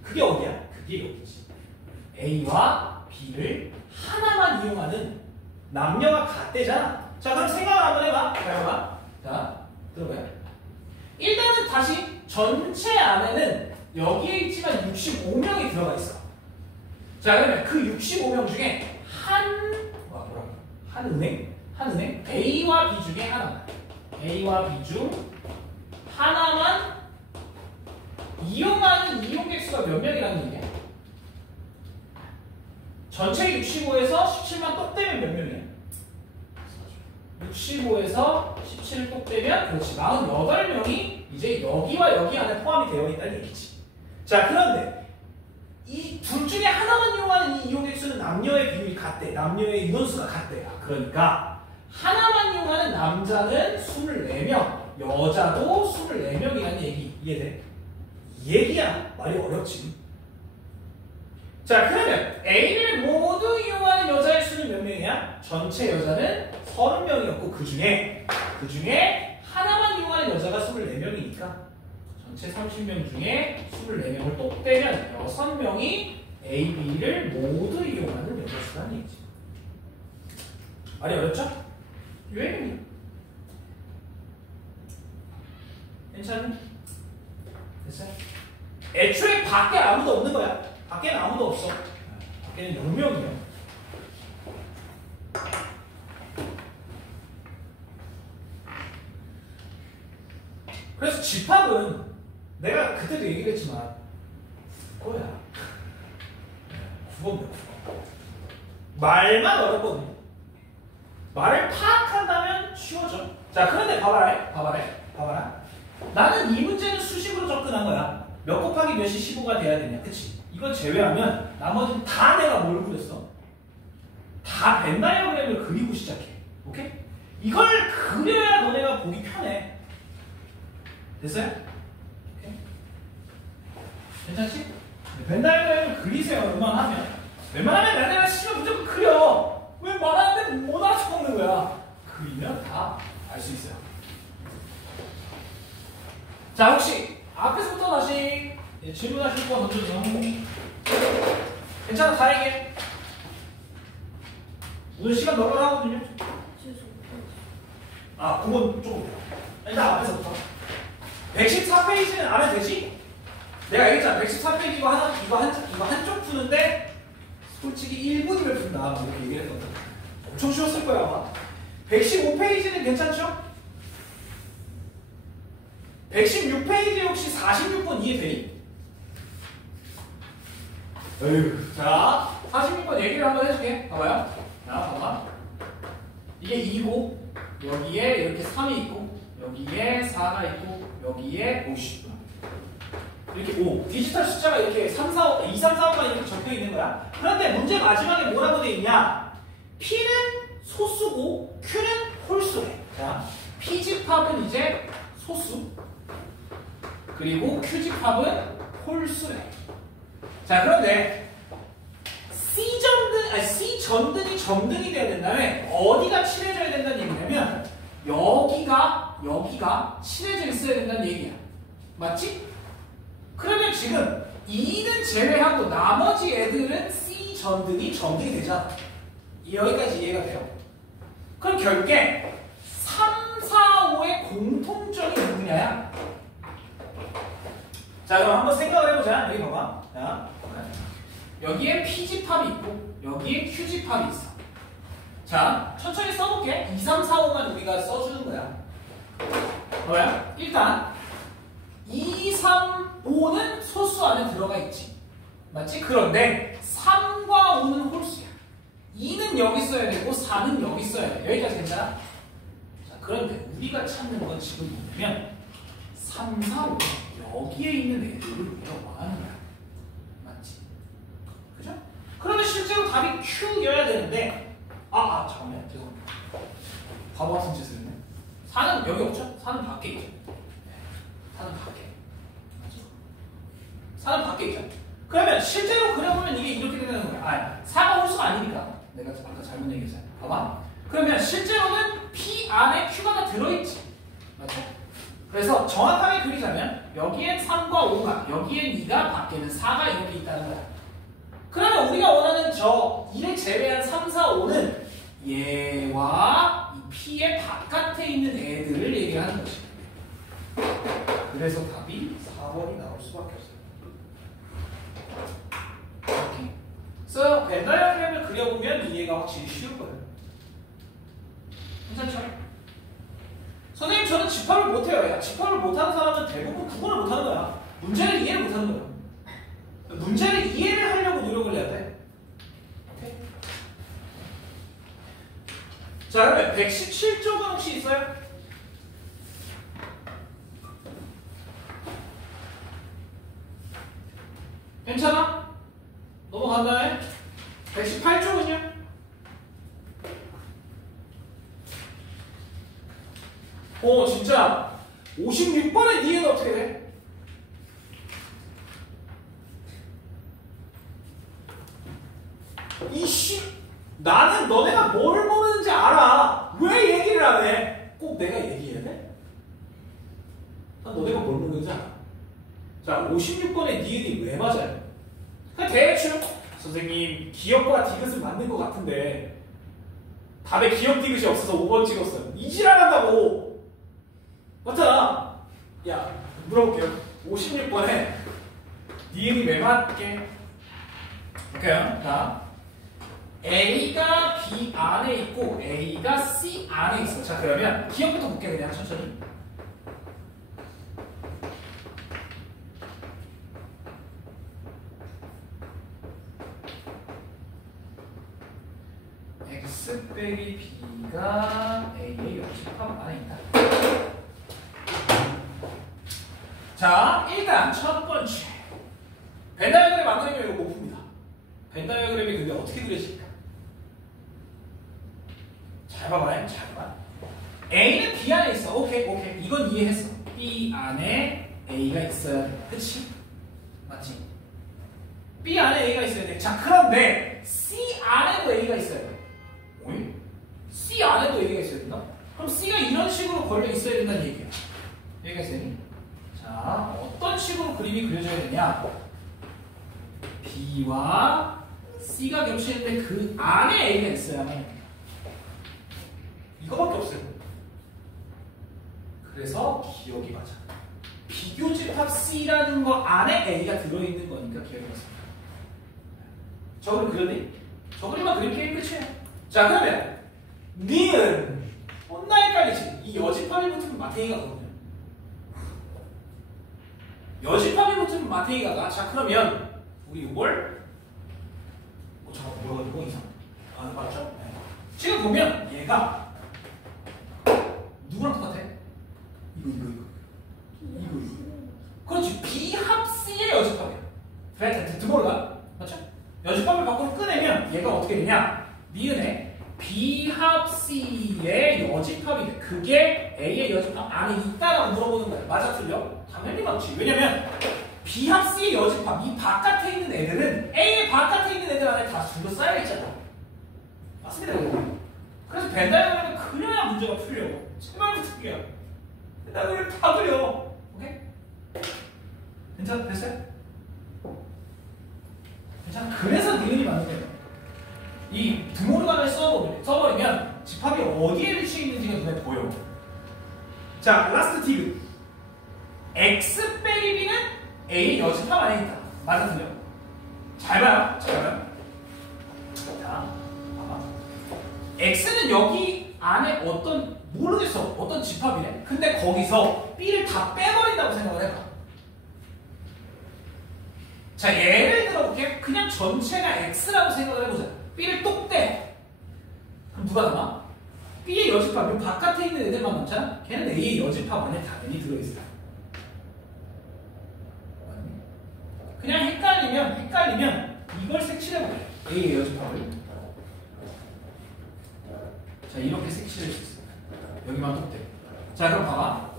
그게 어디야? 그게 여기지. A와 B를 하나만 이용하는 남녀가 같대잖아. 자, 그럼 생각을 한번 해봐. 잘 해봐. 자, 들어봐요. 일단은 다시 전체 안에는 여기에 있지만 65명이 들어가 있어. 자, 그러면 그 65명 중에 한 은행 A와 B 중에 하나만, A와 B 중 하나만 이용하는 이용객 수가 몇 명이라는 얘기야? 전체 65에서 17만 똑 떼면 몇 명이야? 65에서 17 똑 떼면 그렇지, 48명이 이제 여기와 여기 안에 포함이 되어 있다는 얘기지. 자, 그런데 이 둘 중에 하나만 이용하는 이 이용객 수는 남녀의 비율이 같대. 남녀의 인원수가 같대요. 그러니까 하나만 이용하는 남자는 24명, 여자도 24명이라는 얘기 이해돼? 이 얘기야. 말이 어렵지. 자, 그러면 A를 모두 이용하는 여자의 수는 몇 명이야? 전체 여자는 30명이었고 그 중에 하나만 이용하는 여자가 24명이니까 전체 30명 중에 24명을 또 빼면 6명이 A, B를 모두 이용하는 여자 수라는 얘기지. 말이 어렵죠? 유행이야. 괜찮니? 됐어요? 애초에 밖에 아무도 없는 거야. 밖에는 아무도 없어. 밖에는 0명이야. 그래서 집합은 내가 그때도 얘기를 했지만 그거야. 국어입니다. 말만 어렵거든. 말을 파악한다면 쉬워져. 자, 그런데 봐봐라. 나는 이 문제는 수식으로 접근한 거야. 몇 곱하기 몇이 15가 돼야 되냐. 그치? 이걸 제외하면 나머지는 다 내가 뭘 그렸어? 다 벤 다이어그램을 그리고 시작해. 오케이? 이걸 그려야 너네가 보기 편해. 됐어요? 오케이? 괜찮지? 벤 다이어그램을 그리세요. 웬만하면 내가 시면 무조건 그려. 왜 말하는데 못 알아먹는 거야? 그리면 다 알 수 있어요. 자, 혹시 앞에서부터 다시 질문하실 거 던져주세요. 괜찮아, 다 얘기해. 오늘 시간 널널하거든요. 아, 그건 조금. 일단 앞에서부터. 114페이지는 안 해도 되지? 내가 얘기했잖아. 114페이지 이거 한쪽 푸는데 솔직히 1분이면 푼다. 이렇게 얘기를 했거든. 엄청 쉬웠을 거야, 아마. 115페이지는 괜찮죠? 116페이지 혹시 46번 이해되니? 어휴. 자, 46번 얘기를 한번 해줄게. 봐봐요. 자, 봐봐. 이게 2고, 여기에 이렇게 3이 있고, 여기에 4가 있고, 여기에 50. 이렇게 5. 디지털 숫자가 이렇게 2, 3, 4, 5가 이렇게 적혀 있는 거야. 그런데 문제 마지막에 뭐라고 되어 있냐? P는 소수고, Q는 홀수래. 자, P집합은 이제 소수. 그리고 Q집합은 홀수래. 자, 그런데 C 전등이 점등이 돼야 된다면 어디가 칠해져야 된다는 얘기냐면 여기가 칠해져 있어야 된다는 얘기야. 맞지? 그러면 지금 2는 제외하고 나머지 애들은 C 전등이 점등이 되잖아. 여기까지 이해가 돼요? 그럼 결국에 3, 4, 5의 공통점이 누구냐야? 자, 그럼 한번 생각을 해보자. 여기 봐봐. 자, 여기에 P집합이 있고 여기에 Q집합이 있어. 자, 천천히 써볼게. 2, 3, 4, 5만 우리가 써주는 거야. 뭐야? 일단 2, 3, 5는 소수 안에 들어가 있지. 맞지? 그런데 3과 5는 홀수야. 2는 여기 써야 되고 4는 여기 써야 돼. 여기까지 괜찮아? 자, 그런데 우리가 찾는 건 지금 뭐냐면 3, 4, 5 여기에 있는 애들을 우리가 뭐하는 거야. 맞지? 그죠? 그러면 실제로 답이 Q여야 되는데 잠깐만요. 죄송합니다. 바보 같은 짓을 했네. 4는 여기 없죠? 4는 밖에 있죠. 4는 밖에. 맞죠? 4는 밖에 있죠. 그러면 실제로 그려보면 이게 이렇게 되는 거야. 4가 홀수가 아니니까. 내가 아까 잘못 얘기했어요. 봐봐. 그러면 실제로는 P 안에 Q가 다 들어있지. 맞죠? 그래서 정확하게 그리자면 여기엔 3과 5가, 여기엔 2가, 밖에는 4가 이렇게 있다는 거야. 그러면 우리가 원하는 저 2를 제외한 3, 4, 5는 얘와 이 P의 바깥에 있는 애들을 얘기하는 것이야. 그래서 답이 4번이 나올 수밖에 없어요. 이렇게. 그래서 벤 다이어그램을 그려보면 이해가 확실히 쉬울 거예요. 괜찮죠? 선생님, 저는 집합을 못해요. 야, 집합을 못하는 사람은 대부분 국어를 못하는 거야. 문제를 이해를 못하는 거야. 문제를 이해를 하려고 노력을 해야 돼. 오케이? 자, 그러면 117쪽은 혹시 있어요? 괜찮아? 넘어간다네? 118쪽은요? 진짜 56번의 뒤에는 어떻게 돼? 이씨 나는 너네가 뭘 모르는지 알아. 왜 얘기를 안 해? 꼭 내가 얘기해야 돼? 난 너네가 뭘 모르는지 알아. 자, 56번의 니은이 왜 맞아요? 그냥 대충 선생님 기억과 디귿은 맞는 것 같은데 답에 기억 디귿이 없어서 5번 찍었어요. 이지랄한다고. 맞잖아. 야, 물어볼게요. 56번에 니은이 왜 맞게? 볼게요. 자, A가 B 안에 있고 A가 C 안에 있어. 자, 그러면 기억부터 볼게요. 그냥 천천히. X 빼기 B가 A의 역집합 안에 있다. 자, 일단 첫 번째 벤다이어그램 만들면 이거 못 풉니다. 벤다이어그램이 근데 어떻게 그려질까? 잘 봐봐요. 잘 봐. A는 B 안에 있어. 오케이. 이건 이해했어. B 안에 A가 있어야 돼. 그치? 맞지? B 안에 A가 있어야 돼. 자, 그런데 C 안에도 A가 있어야 돼. 왜? C 안에도 A가 있어야 된다? 그럼 C가 이런 식으로 걸려 있어야 된다는 얘기야. 여기가 있어야 돼. 자, 어떤 식으로 그림이 그려져야 되냐? B와 C가 겹치는데 그 안에 A가 있어야만 해. 이거밖에 없어요. 그래서 기억이 맞아. 비교집합 C라는 거 안에 A가 들어있는 거니까 기억이 맞습니다. 저 그림 그렸니? 저 그림만 그림 게임 끝이야. 자, 그러면 니은 혼나 헷갈리지? 이 여집합이 붙으면 마탱이가 거든요. 여집합이 붙으면 마탱이가 가. 자, 그러면 우리 이걸 잠깐 뭐가 이거 이상. 아, 맞죠? 네. 지금 보면 얘가 누구랑 똑같아? 이거. 그렇지. B합 C의 여집합이야. 그래, 드볼가? 맞죠? 여집합을 밖으로 꺼내면 얘가 어떻게 되냐? 니은에 B합 C의 여집합이 돼. 그게 A의 여집합 안에 있다라고 물어보는 거야. 맞아, 틀려? 당연히 맞지. 왜냐면 B합 C의 여집합, 이 바깥에 있는 애들은 A의 바깥에 있는 애들 안에 다 둘러싸여 있잖아. 맞습니다, 여러분. 그래서 벤다이어그램을 그려야 문제가 풀려. 제발 부탁이야. 벤다이어그램 다 그려. 오케이? 괜찮아? 됐어요? 괜찮아? 그래서 니은이 맞는 거예요. 이 드모르간을 써버리면 집합이 어디에 위치해 있는지가 눈에 보여. 자, 라스트 디귿. X 빼기 B는 A의 여집합 안에 있다. 맞아, 틀려? 잘 봐요. 자, 봐봐. X는 여기 안에 모르겠어. 어떤 집합이래. 근데 거기서 B를 다 빼버린다고 생각을 해봐. 자, 예를 들어볼게. 그냥 전체가 X라고 생각을 해보자. B를 똑 떼. 그럼 누가 남아? B의 여집합. 요 바깥에 있는 애들만 남잖아? 걔는 A의 여집합 안에 당연히 들어있어요. 그냥 헷갈리면 이걸 색칠해볼게. A의 여집합을. 자, 이렇게 색칠할 수 있어. 여기만 똑 떼. 자, 그럼 봐봐.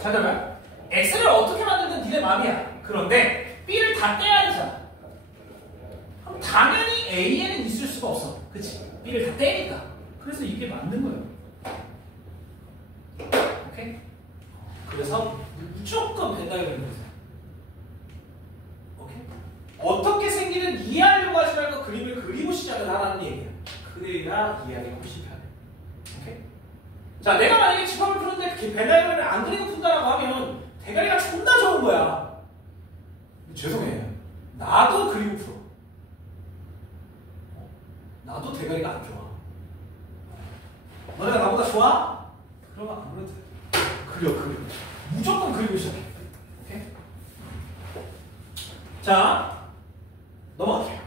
자, 그러면 X를 어떻게 만들든 니네 마음이야. 그런데 B를 다 떼야 되잖아. 그럼 당연히 A에는 있을 수가 없어. 그치? B를 다 떼니까. 그래서 이게 맞는 거예요. 오케이? 그래서 무조건 벤다이어그램을 보세요. 오케이? 어떻게 생기는 이해하려고 하지 말고 그림을 그리고 시작을 하라는 얘기야. 그래야 이해하기가 훨씬 편해. 오케이? 자, 내가 만약에 집합을 푸는데 벤다이어그램을 안 그리고 푼다라고 하면 대가리가 존나 좋은 거야. 죄송해요. 나도 그리고 풀어. 나도 대가리가 안 좋아. 너네가 나보다 좋아? 그러면 아무래도 그려. 무조건 그리고 시작해. 오케이? 자, 넘어갈게요.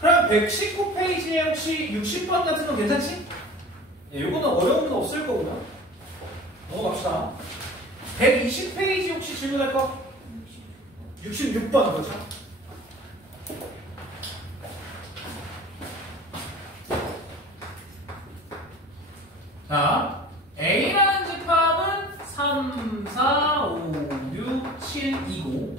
그럼 119페이지에 혹시 60번 같은 거 괜찮지? 예, 요거는 어려운 건 없을 거구나. 넘어갑시다. 120페이지 혹시 질문할 거? 66번 그렇죠? 자, A라는 집합은 3, 4, 5, 6, 7, 2고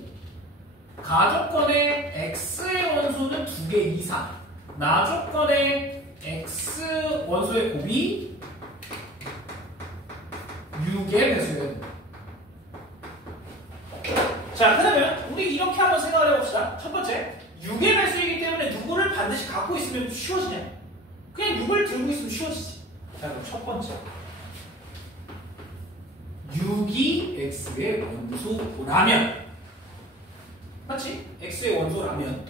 가조건의 x의 원소는 2개 이상, 나조건의 x 원소의 곱이 6의 배수여야 됩니다. 자, 그러면 우리 이렇게 한번 생각을 해봅시다. 첫 번째, 6의 배수이기 때문에 누구를 반드시 갖고 있으면 쉬워지냐? 그냥 6을 들고 있으면 쉬워지지. 자, 그럼 첫 번째, 6이 x의 원소라면, 맞지? x의 원소라면.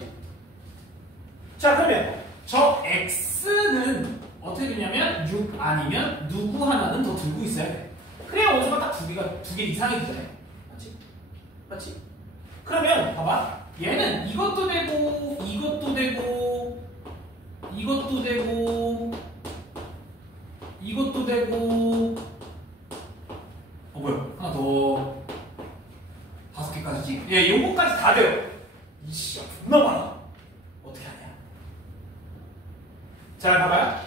자, 그러면 저 x는 어떻게 되냐면 6 아니면 누구 하나는 더 들고 있어야 돼. 그래야 원소가 딱 2개 이상이 되잖아요. 맞지? 맞지? 그러면 봐봐. 얘는 이것도 되고 이것도 되고 이것도 되고 이것도 되고 뭐야? 하나 더 5개까지지? 예, 요거까지 다 돼요. 이씨, 존나 많아. 어떻게 하냐? 자, 봐봐요.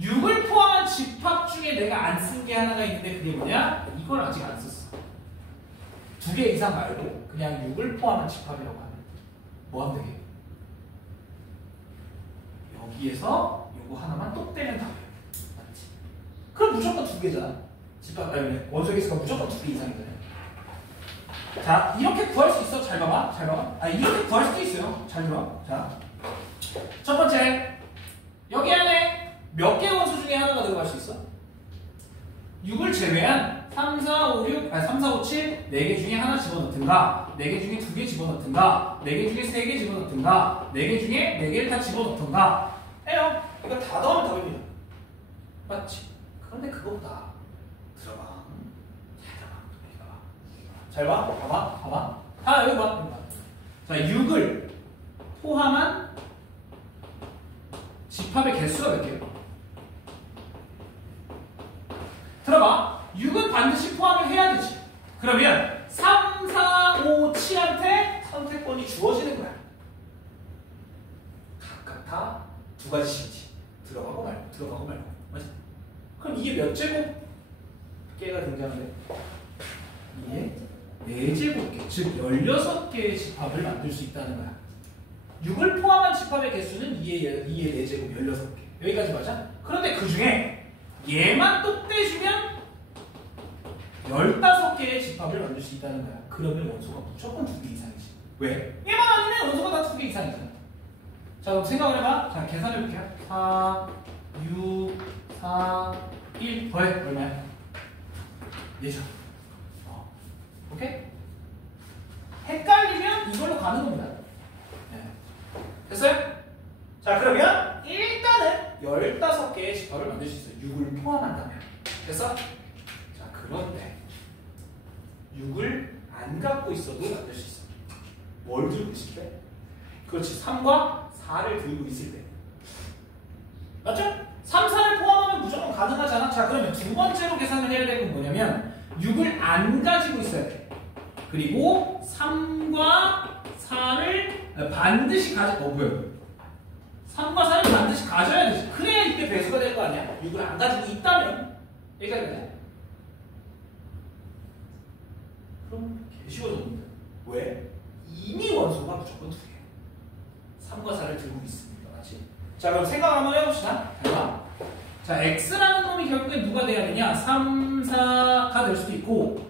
6을 포함한 집합 중에 내가 안 쓴 게 하나가 있는데 그게 뭐냐? 이걸 아직 안 썼어. 2개 이상 말고 그냥 6을 포함한 집합이라고 하면 뭐 하면 되게? 여기에서 요거 하나만 똑 떼면 답이에요. 맞지? 그럼 무조건 2개잖아. 집합, 아니, 원소 개수가 무조건 2개 이상이잖아요. 자, 이렇게 구할 수 있어. 잘 봐봐. 잘 봐봐. 아, 이렇게 구할 수도 있어요. 잘 들어. 자, 첫 번째, 여기 안에 몇 개의 원소 중에 하나가 들어갈 수 있어? 6을 제외한 3, 4, 5, 6, 아니 3, 4, 5, 7, 4개 중에 하나 집어넣든가, 4개 중에 2개 집어넣든가, 4개 중에 3개 집어넣든가, 4개 중에 4개를 다 집어넣든가 해요. 이거 다 더하면 답입니다. 맞지? 그런데 그거보다 들어봐. 잘 봐. 봐봐. 아, 여기 봐. 자, 6을 포함한 집합의 개수가 몇 개예요? 들어봐. 6은 반드시 포함을 해야 되지. 그러면 3, 4, 5, 7한테 선택권이 주어지는 거야. 각각 다 2가지씩이지. 들어가고 말고. 맞지? 그럼 이게 몇 제곱 개가 등장하네? 이게 4제곱개, 즉 16개의 집합을 만들 수 있다는 거야. 6을 포함한 집합의 개수는 2의 4제곱 16개. 여기까지 맞아? 그런데 그 중에 얘만 똑 떼주면 15개의 집합을 만들 수 있다는 거야. 그러면 원소가 무조건 2개 이상이지. 왜? 얘만 아니면 원소가 다 2개 이상이잖아. 자, 그럼 생각을 해봐. 자, 계산해볼게요. 4, 6, 4, 1 더해. 얼마야? 4죠. 오케이? 헷갈리면 이걸로 가는 겁니다. 네. 됐어요? 자, 그러면 일단은 15개의 집합을 만들 수 있어요. 6을 포함한다면. 됐어? 자, 그런데 6을 안 갖고 있어도 만들 수 있어. 뭘 들고 있을 때? 그렇지, 3과 4를 들고 있을 때. 맞죠? 3, 4를 포함하면 무조건 가능하잖아. 자, 그러면 두 번째로 계산을 해야 될 건 뭐냐면 6을 안 가지고 있어야 돼. 그리고 3과 4를 반드시 뭐야? 3과 4를 반드시 가져야 되지. 그래야 이게 배수가 될 거 아니야? 6을 안 가지고 있다면. 여기까지 가자. 그럼 개 쉬워졌는데. 왜? 이미 원소가 무조건 2개. 3과 4를 들고 있습니다. 맞지? 자, 그럼 생각 한번 해봅시다. 자, x라는 놈이 결국에 누가 돼야 되냐? 3, 4가 될 수도 있고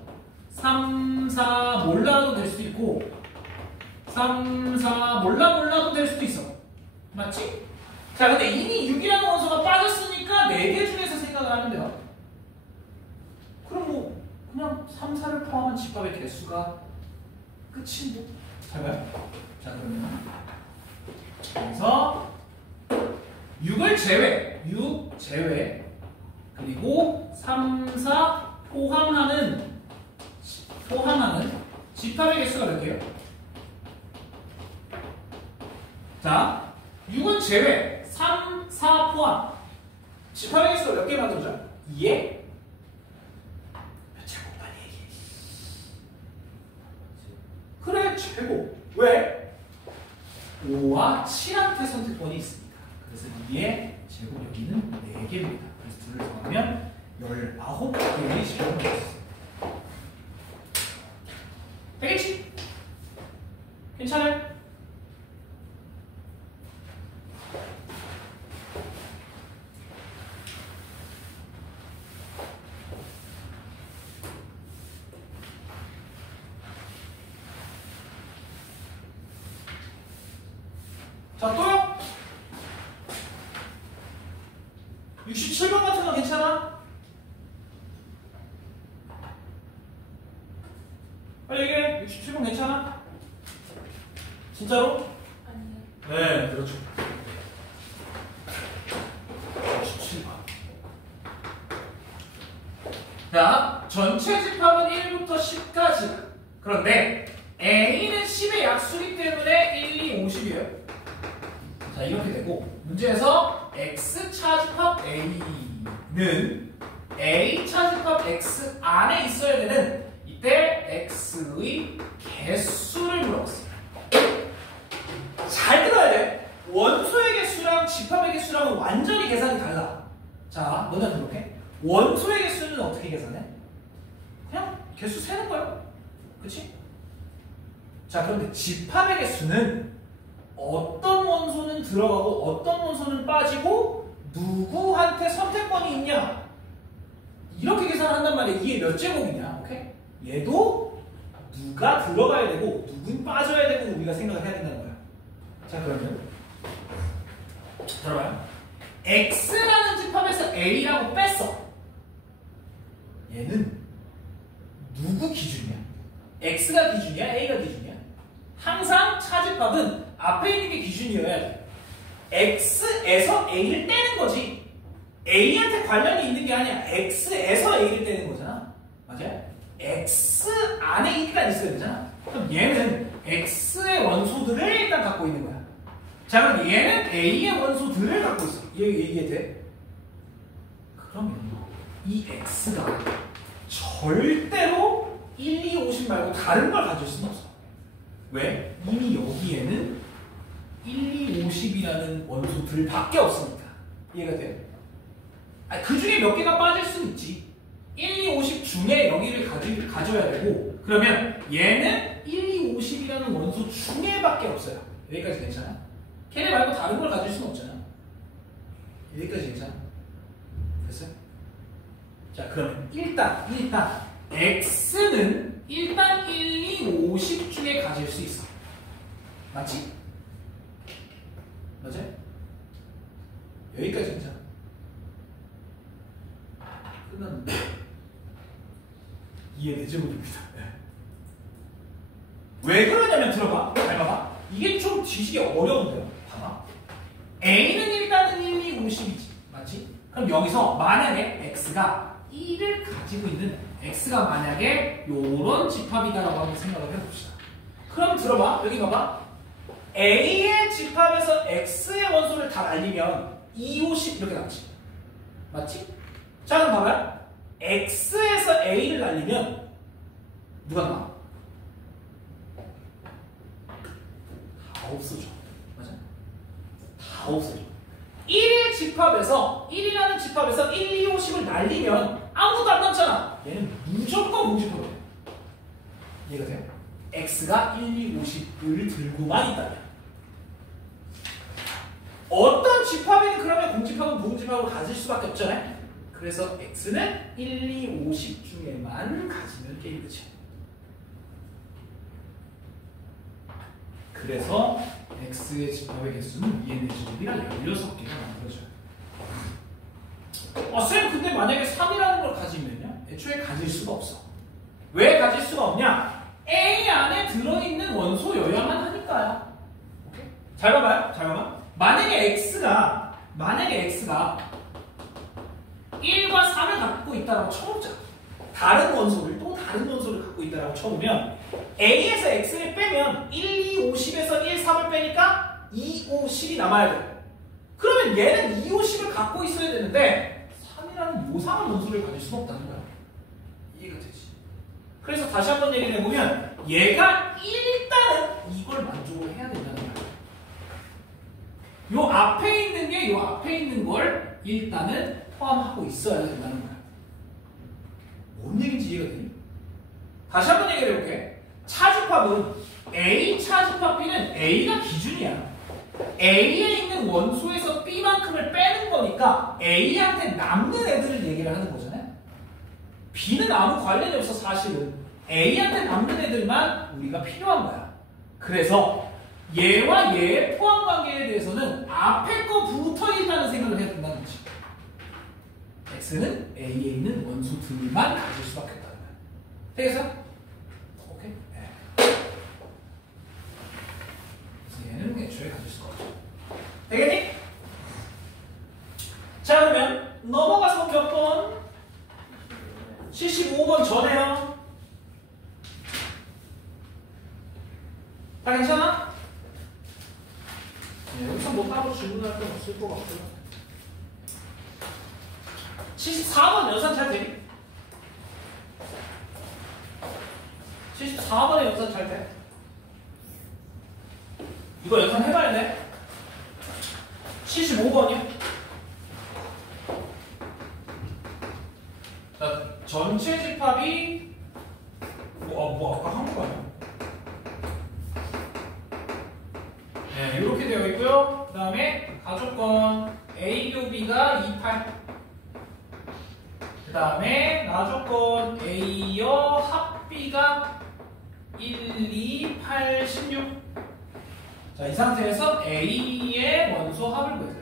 3, 4 몰라도 될 수도 있고 3, 4 몰라도 될 수도 있어. 맞지? 자, 근데 이미 6이라는 원소가 빠졌으니까 4개 중에서 생각을 하면 돼요. 그럼 뭐 그냥 3, 4를 포함한 집합의 개수가 끝인데. 잘 봐요. 자, 그러면 그래서 6을 제외, 6 제외, 그리고 3, 4 포함하는 집합의 개수가 몇 개요? 자, 6은 제외, 3, 4 포함. 집합의 개수가 몇 개 만들어져? 2에 몇 제곱 빨리 얘기해. 그래, 제곱. 왜? 5와 7한테 선택권이 있습니다. 그래서 2의 제곱 여기는 4개입니다. 그래서 둘을 더하면 19개의 집합을 만들 수 있습니다. 되겠지? 괜찮아요? 자, 또요? 67번 같은 거 괜찮아? 빨리 얘기해. 67번 괜찮아? 진짜로? 아니요. 네, 그렇죠. 67번. 자, 전체 집합은 1부터 10까지. 그런데 A는 10의 약수기 때문에 1, 2, 50이에요. 자, 이렇게 되고 문제에서 X 차집합 A는 A 차집합 X 안에 있어야 되는 이때 X의 개수를 물어봤어요. 잘 들어야 돼. 원소의 개수랑 집합의 개수랑은 완전히 계산이 달라. 자, 너네 들어볼게. 원소의 개수는 어떻게 계산해? 그냥 개수 세는 거야. 그치? 자, 그런데 집합의 개수는 어떤 원소는 들어가고 어떤 원소는 빠지고 누구한테 선택권이 있냐, 이렇게 계산한단 말이야. 이게 몇 제곱이냐. 오케이? 얘도 누가 들어가야 되고 누군 빠져야 되고 우리가 생각을 해야 된다는 거야. 자, 그러면 들어봐요. X라는 집합에서 A라고 뺐어. 얘는 누구 기준이야? X가 기준이야? A가 기준이야? 항상 차집합은 앞에 있는 게 기준이어야 돼. X에서 A를 떼는 거지. A한테 관련이 있는 게 아니야. X에서 A를 떼는 거잖아. 맞아요? X 안에 1이 있어야 되잖아. 그럼 얘는 X의 원소들을 일단 갖고 있는 거야. 자, 그럼 얘는 A의 원소들을 갖고 있어. 이게 돼? 그러면 이 X가 절대로 1, 2, 50 말고 다른 걸 가질 수는 없어. 왜? 이미 여기에는 1, 2, 50이라는 원소들밖에 없으니까. 이해가 돼요? 그 중에 몇 개가 빠질 수는 있지. 1, 2, 50 중에 여기를 가져야 되고, 그러면 얘는 1, 2, 50이라는 원소 중에밖에 없어요. 여기까지 괜찮아? 걔네 말고 다른 걸 가질 수는 없잖아. 여기까지 괜찮아? 됐어요? 자, 그러면 일단 X는 일단 1, 2, 50 중에 가질 수 있어. 맞지? 맞아요? 여기까지 괜찮아? 끝났는데 이해되죠? 모릅니다. 왜 그러냐면 들어봐. 잘 봐봐. 이게 좀 뒤지기 어려운데요. 봐봐. A는 일단은 1, 2, 50이지. 맞지? 그럼 여기서 만약에 X가 1을 가지고 있는, X가 만약에 요런 집합이다라고 한번 생각을 해봅시다. 그럼 들어봐. 여기 봐봐. A의 집합에서 X의 원소를 다 날리면 2, 50 이렇게 남지. 맞지? 자, 그럼 봐봐요. X에서 A를 날리면 누가 나와? 다 없어져. 맞아? 다 없어져. 1의 집합에서 1이라는 집합에서 1, 2, 50을 날리면 아무것도 안 남잖아. 얘는 무조건 공집합을 해. 이해가 돼요? X가 1, 2, 50을 들고만 있다면. 어떤 집합에는 그러면 공집합은 부공집합으로 가질 수밖에 없잖아요. 그래서 X는 1, 2, 50 중에만 가지면 게임 끝이야. 그래서 X의 집합의 개수는 EN의 제곱이라 16개가 만들어져요. 쌤, 근데 만약에 3이라는 걸 가지면요? 애초에 가질 수가 없어. 왜 가질 수가 없냐? A 안에 들어있는 원소여야만 하니까요. 오케이? 잘 봐봐요. 잘 봐봐. 만약에 X가 1과 3을 갖고 있다라고 쳐보자. 다른 원소를 갖고 있다라고 쳐보면 A에서 X를 빼면 1, 2, 50에서 1, 3을 빼니까 2, 5, 10이 남아야 돼. 그러면 얘는 2, 5, 10을 갖고 있어야 되는데 3이라는 요상한 원소를 가질 수는 없다는 거야. 이해가 되지? 그래서 다시 한번 얘기를 해보면 얘가 일단은 이걸 만족을 해야 된다는 거야. 요 앞에 있는 게 요 앞에 있는 걸 일단은 포함하고 있어야 된다는 거야. 뭔 얘기인지 이해가 되니? 다시 한번 얘기를 해볼게. 차집합은 A 차집합 B는 A가 기준이야. A에 있는 원소에서 B만큼을 빼는 거니까 A한테 남는 애들을 얘기를 하는 거잖아요. B는 아무 관련이 없어 사실은. A한테 남는 애들만 우리가 필요한 거야. 그래서 얘와 얘의 포함 관계에 대해서는 앞에 거 붙어 있다는 생각을 해야 된다는 거지. X는 A에 있는 원소들만 가질 수밖에 없다는 거야. 되겠어? 오케이? 네. 그래서 얘는 애초에 가질 수가 없죠. 되겠니? 자, 그러면 넘어가서 몇 번? 75번 전에요. 다 괜찮아? 네, 여기서 뭐 따로 질문할 건 없을 것 같고요. 74번 연산 잘 되니? 74번에 연산 잘 돼? 이거 연산 해봐야 돼. 75번이요. 자, 전체 집합이 아까 한 거 아니야? 네, 이렇게 되어 있고요. 그 다음에 가족권 A교비가 28. 그 다음에 나조건 A여 합비가 1, 2, 8, 16. 자, 이 상태에서 A의 원소 합을 구해요.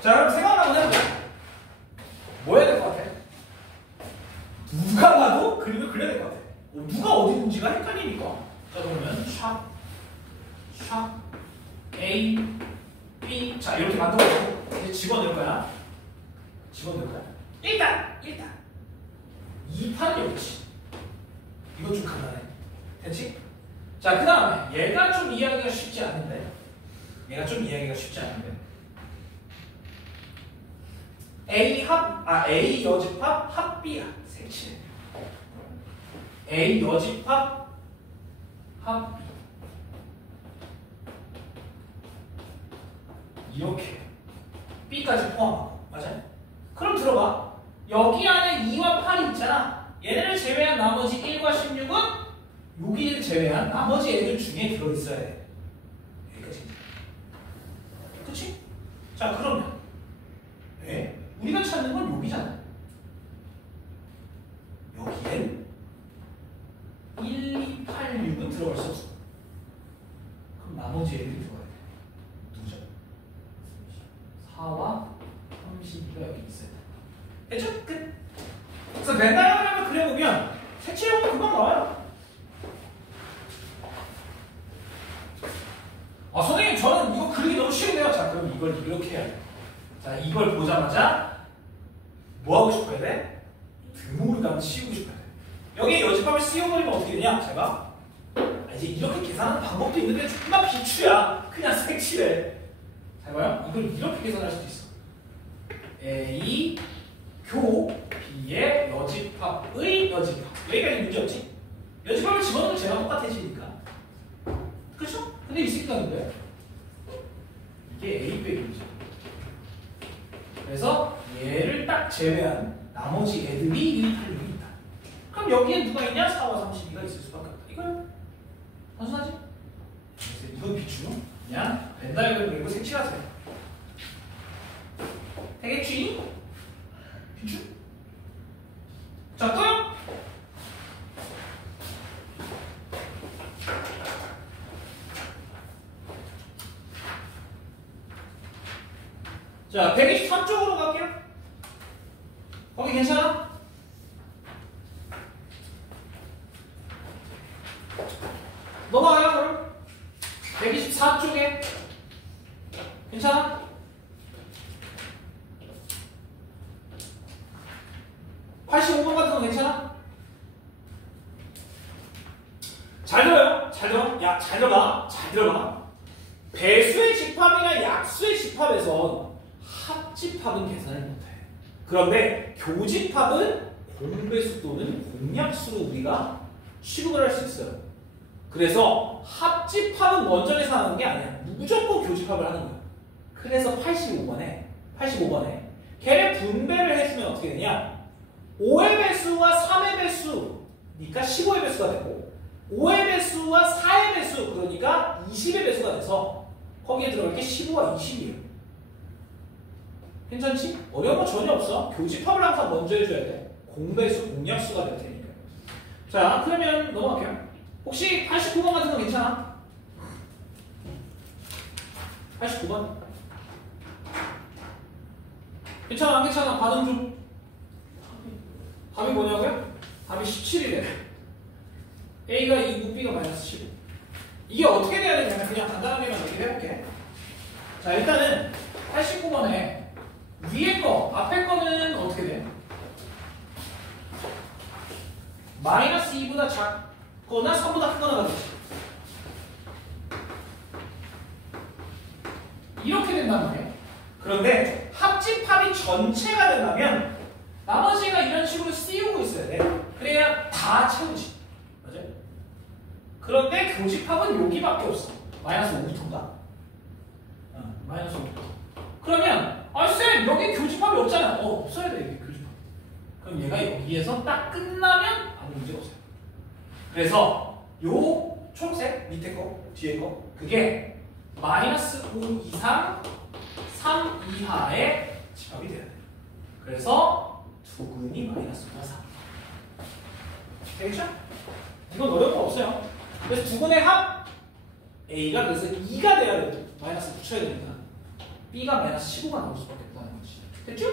자, 그럼 생각 한번 해보자. 뭐 해야 될 것 같아? 누가 봐도 그림을 그려야 될 것 같아. 누가 어디 있는지가 헷갈리니까. 자, 그러면 샵 A, B. 자, 이렇게 만들어놓고 이제 집어넣을 거야. 일단 2판이 여기지. 이건 좀 간단해. 됐지? 자, 그 다음에 얘가 좀 이해하기가 쉽지 않은데 A 여집합 합비야. 색칠. A 여집합 합비. 이렇게 B까지 포함하고. 맞아요? 그럼 들어봐. 여기 안에 2와 8이 있잖아. 얘네를 제외한 나머지 1과 16은 여기를 제외한 나머지 애들 중에 들어있어야 돼. 여기까지. 그치? 자, 그러면 네. 우리가 찾는 건 여기잖아. 여기엔 1, 2, 8, 6은 들어갈 수 없어. 그럼 나머지 애들이 들어가야 돼. 누구죠? 4와 32가 여기 있어야 돼. 됐죠? 끝. 그래서 벤다이어그램을 그려보면 색칠형은 금방 나와요. 선생님 저는 이거 그리기 너무 쉬운데요. 자, 그럼 이걸 이렇게 해야 돼. 자, 이걸 보자마자 뭐 하고 싶어야 돼? 드물감 씌우고 싶어야 돼. 여기 여집합을 씌워버리면 어떻게 되냐? 제가 이제 이렇게 계산하는 방법도 있는데 정말 비추야. 그냥 색칠해. 잘 봐요. 이걸 이렇게 계산할 수도 있어. A 교 B의 여집합의 여집합. 여기까지 문제 없지? 여집합을 집어넣으면 쟤랑 똑같아지니까. 그렇죠? 근데 이 새끼가 근데 이게 A 빼기죠. 그래서 얘를 딱 제외한 나머지 애들이 1, 8, 6이 있다. 그럼 여기에 누가 있냐? 4와 32가 있을 수밖에 없다. 이거요. 단순하지? 그래서 이건 비추. 그냥 벤다이어그램 그리고 색칠하세요. 되겠지? 비추? 자, 또요? 자, 123쪽으로 갈게요. 거기 괜찮아? 넘어가요, 그럼? 124쪽에 괜찮아? 85번 같은 거 괜찮아? 잘 들어요? 잘 들어? 야, 잘 들어봐. 잘 들어봐. 배수의 집합이나 약수의 집합에서 합집합은 계산을 못해. 그런데 교집합은 공배수 또는 공약수로 우리가 취급을 할 수 있어요. 그래서 합집합은 먼저 계산하는 게 아니야. 무조건 교집합을 하는 거야. 그래서 85번에 걔를 분배를 해주면 어떻게 되냐? 5의 배수와 3의 배수니까 15의 배수가 되고 5의 배수와 4의 배수, 그러니까 20의 배수가 돼서 거기에 들어갈 게 15와 20이에요. 괜찮지? 어려운 거 전혀 없어. 교집합을 항상 먼저 해줘야 돼. 공배수, 공약수가 될 테니까. 자, 그러면 넘어갈게요. 혹시 89번 같은 거 괜찮아? 89번. 괜찮아, 안 괜찮아? 반응 좀. 답이 뭐냐고요? 답이 17이래. A가 2고 B가 마이너스 15. 이게 어떻게 돼야 되냐면 그냥 간단하게만 얘기를 해볼게. 자, 일단은 89번에 위에 거, 앞에 거는 어떻게 돼? 마이너스 2보다 작거나 3보다 크거나 같겠지. 이렇게 된단 말이에요. 그런데 합집합이 전체가 된다면 나머지가 이런 식으로 씌우고 있어야 돼. 그래야 다 채우지. 맞아요? 그런데 교집합은 여기밖에 없어. 마이너스 5부터인가? 마이너스 5부터. 그러면 쌤 여기 교집합이 없잖아. 없어야 돼 여기 교집합. 그럼 얘가 여기에서 딱 끝나면 아무 문제가 없어요. 그래서 요 초록색 밑에 거 뒤에 거 그게 마이너스 5 이상 3 이하의 집합이 돼야 돼. 그래서 두근이 마이너스 5가 3. 되겠죠? 이건 어려운 거 없어요. 그래서 두근의 합 A가 그래서 2가 돼야 돼. 마이너스 붙여야 되니까 B가 마이너스 15가 나올 수밖에 없다는 거지. 됐죠?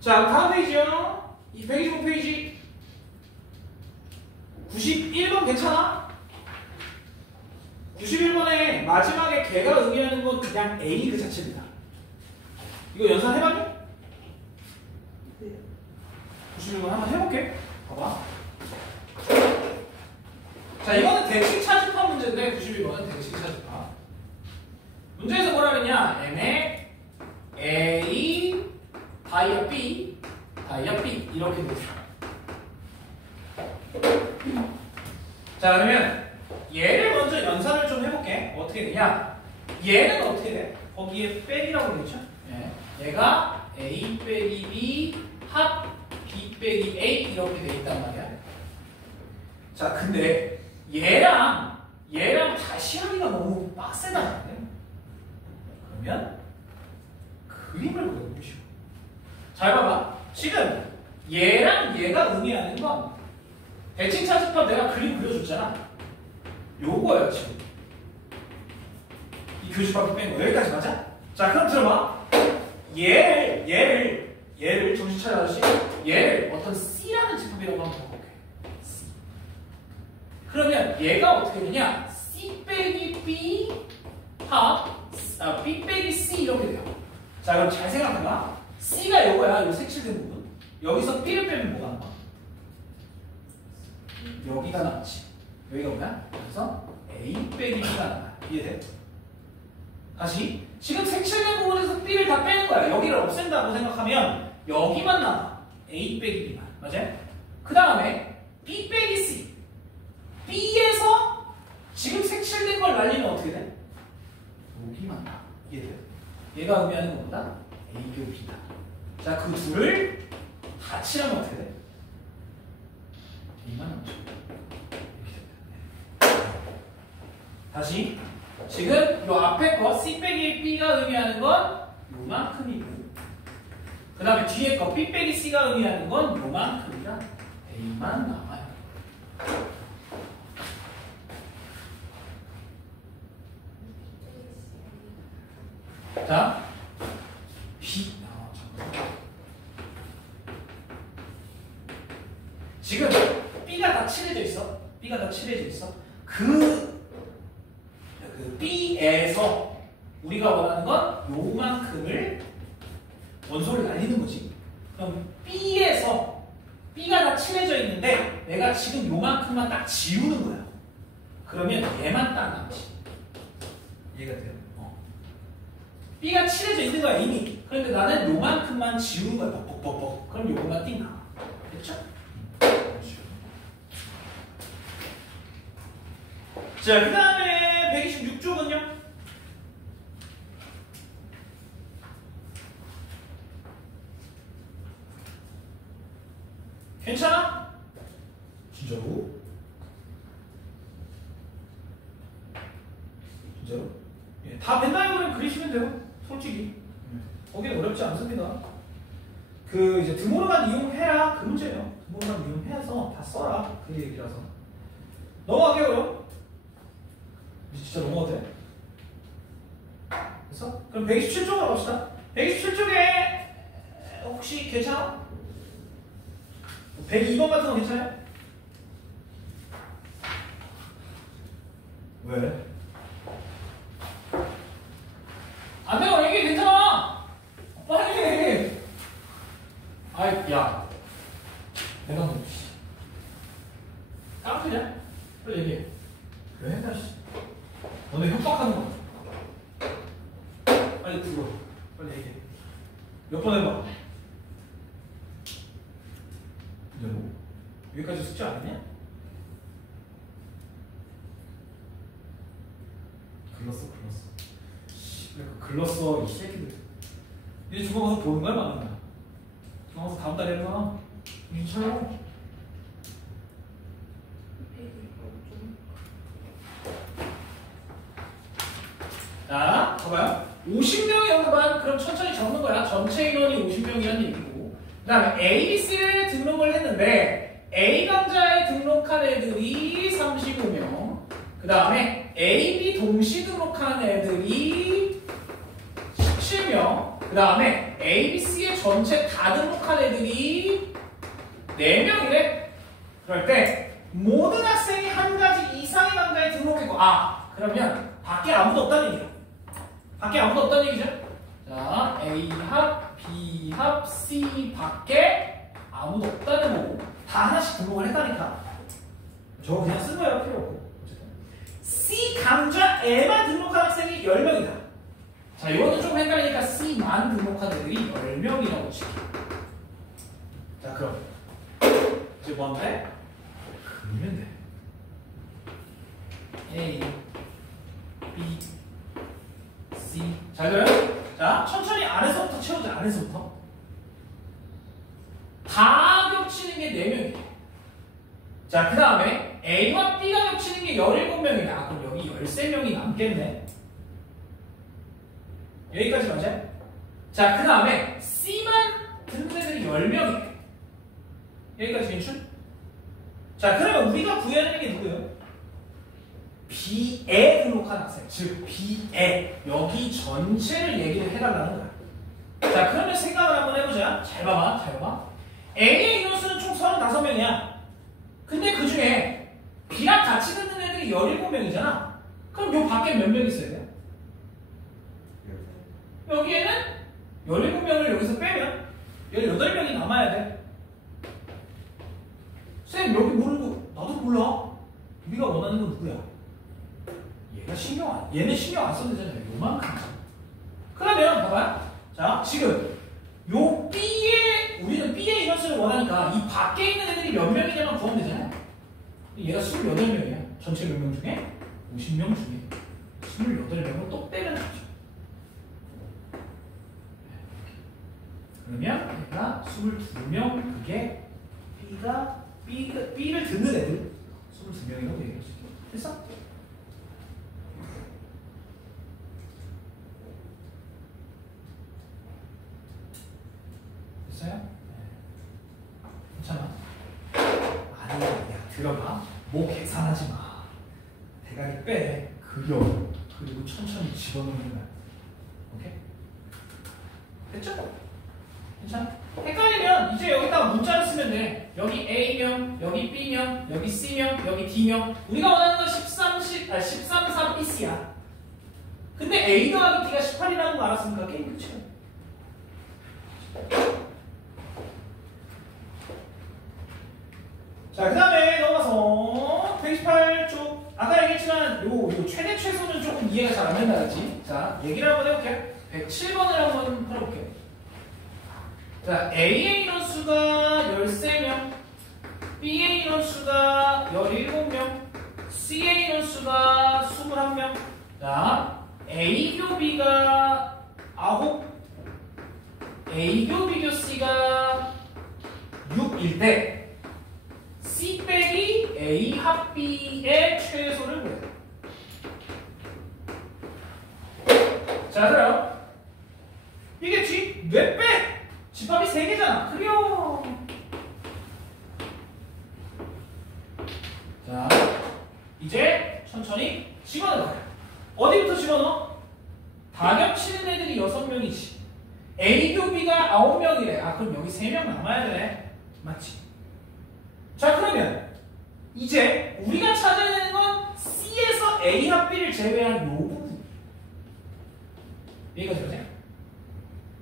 자, 다음 페이지요. 이 125페이지 91번 괜찮아? 91번에 마지막에 걔가 의미하는 건 그냥 A 그 자체입니다. 이거 연산해봤니? 네. 91번 한번 해볼게. 봐봐. 자, 이거는 대칭 차집합 문제인데 91번은 대칭 차집합. 문제에서 뭐라 그랬냐? N에 A 다이아 B 다이아 B 이렇게 돼 있어. 자, 그러면 얘를 먼저 연산을 좀 해볼게. 어떻게 되냐? 얘는 어떻게 돼? 거기에 빼기라고 되죠? 얘가 A 빼기 B 합 B 빼기 A 이렇게 돼 있단 말이야. 자, 근데 얘랑 다시 하기가 너무 빡세단 말이야. 그러면 그림을 그려보시오. 잘 봐봐. 지금 얘랑 얘가 의미하는 건 대칭 차집합 내가 그림 그려줬잖아. 요거예요 지금. 이 교집합을 뺀 거 여기까지 맞아? 자, 그럼 들어봐. 얘를 정신 차려 아저씨. 얘를 어떤 C라는 집합이라고 한번 해볼게. C. 그러면 얘가 어떻게 되냐? C 빼기 B 합 B 빼기 C 이렇게 돼요. 자, 그럼 잘 생각해봐. C가 요거야. 요 색칠된 부분. 여기서 B를 빼면 뭐가 남아? 여기가 남지. 여기가 뭐야? 그래서 A 빼기 B가 남아. 이해돼? 다시. 지금 색칠된 부분에서 B를 다 빼는 거야. 여기를 없앤다고 생각하면 여기만 남아. A 빼기 B만. 맞아요? 그 다음에 B 빼기 C. B에서 지금 색칠된 걸 날리면 어떻게 돼? 여기만 남아. 이해돼요? 얘가 의미하는 것보다 A교 B다. 자, 그 둘을 다 칠하면 어떻게 돼? A만 남죠. 다시. 지금 요 앞에 거 C 빼기 B가 의미하는 건 요만큼이고 그 다음에 뒤에 거 B 빼기 C가 의미하는 건 요만큼이라 A만 남아요. 자, B. 지금 B가 다 칠해져 있어. B가 다 칠해져 있어. 그 B에서 우리가 원하는 건 요만큼을 원소를 날리는 거지. 그럼 B에서 B가 다 칠해져 있는데 내가 지금 요만큼만 딱 지우는 거야. 그러면 얘만 딱 남지. 이해가 돼요? B가 칠해져 있는 거야 이미. 그런데 나는 요만큼만 지우는 거야. 뻑뻑뻑뻑. 그럼 요거만 띵 나와. 됐죠? 자, 그 다음에 126쪽은요? 괜찮아? 진짜로? 진짜로? 예, 다 벤다이어그램 그리시면 돼요. 솔직히. 거기는 어렵지 않습니다. 그 이제 드모르간 이용해라 그 문제예요. 드모르간 이용해서 다 써라 그 얘기라서. 넘어갈게요 그럼. 이제 진짜 넘어가도 돼? 됐어? 그럼 127쪽으로 갑시다. 127쪽에 혹시 괜찮아? 102번 같은 거 괜찮아요? 왜? 안 돼요. 이게 괜찮아. 빨리 해. 아이, 야. 내가 뭐, 깡패냐? 빨리 얘기해. 왜 했나, 씨. 너네 협박하는 거. 빨리 들어. 빨리 얘기해. 몇 번 해봐. 이제 뭐? 여기까지 숙제 안 했냐? 글렀어. 글렀어, 이 새끼들. 이제 중간고사 보는 거야, 많은 거야. 중간고사 다음 달에 해봐. 괜찮아. 자, 봐봐요. 50명이 연구반, 그럼 천천히 적는 거야. 전체 인원이 50명이라는 얘기고. 그 다음에 ABC를 등록을 했는데, A 강좌에 등록한 애들이 35명. 그 다음에 AB 동시 등록한 애들이 17명. 그 다음에 ABC에 전체 다 등록한 애들이 4명이래. 그럴 때 모든 학생이 한 가지 이상의 강좌에 등록했고, 그러면 밖에 아무도 없다는 얘기야. 밖에 아무도 없다는 얘기죠. 자, A합, B합, C 밖에 아무도 없다는 거고 다 하나씩 등록을 했다니까. 저거 그냥 쓴 거야, 필요 없고. C 강좌에만 등록한 학생이 10명이다. 자, 이거는 좀 헷갈리니까 C만 등록한 애들이 10명이라고 칠게. 자, 그럼 이제 뭐 하면 돼? 그리면 돼. A, B, C. 잘 돼요? 자, 천천히 안에서부터 채우자. 안에서부터. 다 겹치는 게 4명이에요. 자, 그 다음에 A와 B가 겹치는 게 17명이다. 그럼 여기 13명이 남겠네. 여기까지 맞아요? 자, 그 다음에 C만 듣는 애들이 10명이에요. 여기까지 괜찮? 자, 그러면 우리가 구해야 되는 게 누구예요? B에 등록한 학생. 즉, B에. 여기 전체를 얘기를 해달라는 거야. 자, 그러면 생각을 한번 해보자. 잘 봐봐. A의 인원수는 총 35명이야. 근데 그 중에 B랑 같이 듣는 애들이 17명이잖아. 그럼 요 밖에 몇 명 있어야 돼요? 여기에는 17명을 여기서 빼면 18명이 남아야 돼. 쌤, 여기 모르고 나도 몰라. 우리가 원하는 건 누구야? 얘는 신경 안 써도 되잖아요. 요만큼. 그러면 봐봐요. 자, 지금 요 B에 우리는 B의 인원수를 원하니까 이 밖에 있는 애들이 몇 명이냐만 구하면 되잖아요. 얘가 28명이야. 전체 몇 명 중에 50명 중에 28명을 또 빼면 되죠. 그러면 얘가 22명, 그게 B를 듣는 애들 22명이라고 얘기할 수 있죠. 됐어? 됐어요? 괜찮아? 아니야, 들어봐. 뭐 계산하지 마. 대가리 빼. 그려. 그리고 천천히 집어넣는 거야. 오케이? 됐죠? 괜찮아? 헷갈리면 이제 여기다가 문자를 쓰면 돼. 여기 A명, 여기 B명, 여기 C명, 여기 D명. 우리가 원하는 건 13, 3, BC야. 근데 A 더하기 D가 18이라는 거 알았으니까 게임 끝이야. 자, 그 다음에 넘어가서 128쪽. 아까 얘기했지만 요 최대 최소는 조금 이해가 잘 안 된다 그랬지? 자, 얘기를 한번 해볼게요. 107번을 한번 풀어볼게요. 자, A의 인원수가 13명, B의 인원수가 17명, C의 인원수가 21명. 자, A교 B가 9, A교 B교 C가 6일 때 C 빼기 A 합 B의 최소를 구해. 자, 그럼 이게 몇 배? 집합이 3개잖아. 그려. 자, 이제 천천히 집어넣어. 어디부터 집어넣어? 다 겹치는 애들이 6명이지. A 교 B가 9명이래. 아, 그럼 여기 3명 남아야 되네. 맞지? 자, 그러면 이제 우리가 찾아야 되는 건 C에서 A 합 B를 제외한 요 부분. 여기까지 가자.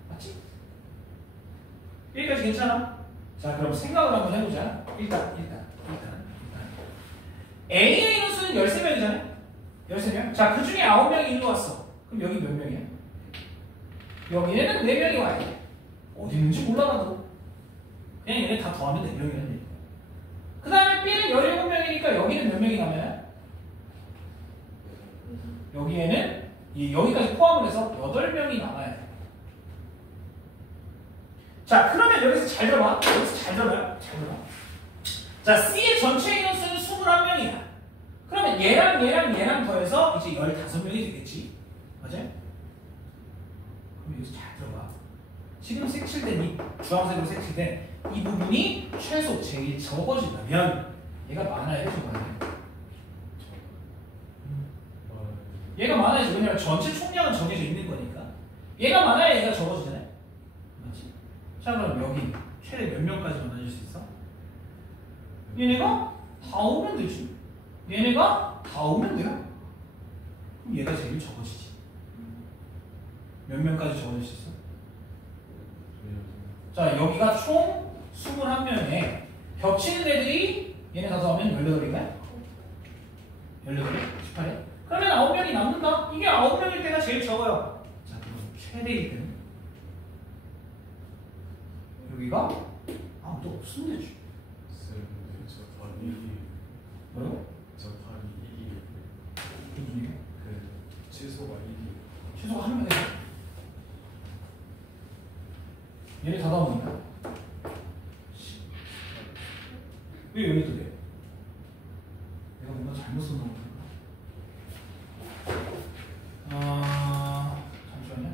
맞지? 여기까지 괜찮아? 자, 그럼 생각을 한번 해보자. 일단 A의 인원수는 13명이잖아요? 13명? 자, 그 중에 9명이 일로 왔어. 그럼 여기 몇 명이야? 여기에는 4명이 와야 돼. 어디 있는지 몰라 나도. 그냥 얘네 다 더하면 4명이라는 얘기야. 그 다음에 B는 17명이니까 여기는 몇 명이 남아요? 여기에는 여기까지 포함을 해서 8명이 남아야 돼. 자, 그러면 여기서 잘 들어봐. 잘 들어봐. 자, C의 전체 인원수는 21명이야. 그러면 얘랑 더해서 이제 15명이 되겠지. 맞아요? 그럼 여기서 잘 들어봐. 지금 색칠된 이 주황색으로 색칠된 이 부분이 최소 제일 적어지려면 얘가 많아야 돼, 적어야 돼? 얘가 많아야지. 왜냐면 전체 총량은 정해져 있는 거니까. 얘가 많아야 얘가 적어지잖아요. 맞지? 자, 그럼 여기 최대 몇 명까지 만나줄 수 있어? 얘네가 다 오면 되지. 얘네가 다 오면 돼요. 그럼 얘가 제일 적어지지. 몇 명까지 적어줄 수 있어? 자, 여기가 총 21명에 겹치는 애들이 얘네 다 더하면 18인가요? 18? 18에? 그러면 9명이 남는다? 이게 9명일 때가 제일 적어요. 자, 그럼 최대일 때는 여기가 아무도 없으면 되지. 저 답이 뭐라고? 저 답이 1이 무슨 얘기야? 그 최소가 1이 최소가 한 명이야. 얘네 다 나오니까. 왜 여기도 돼? 내가 뭔가 잘못 써놓은 건가? 잠시만요.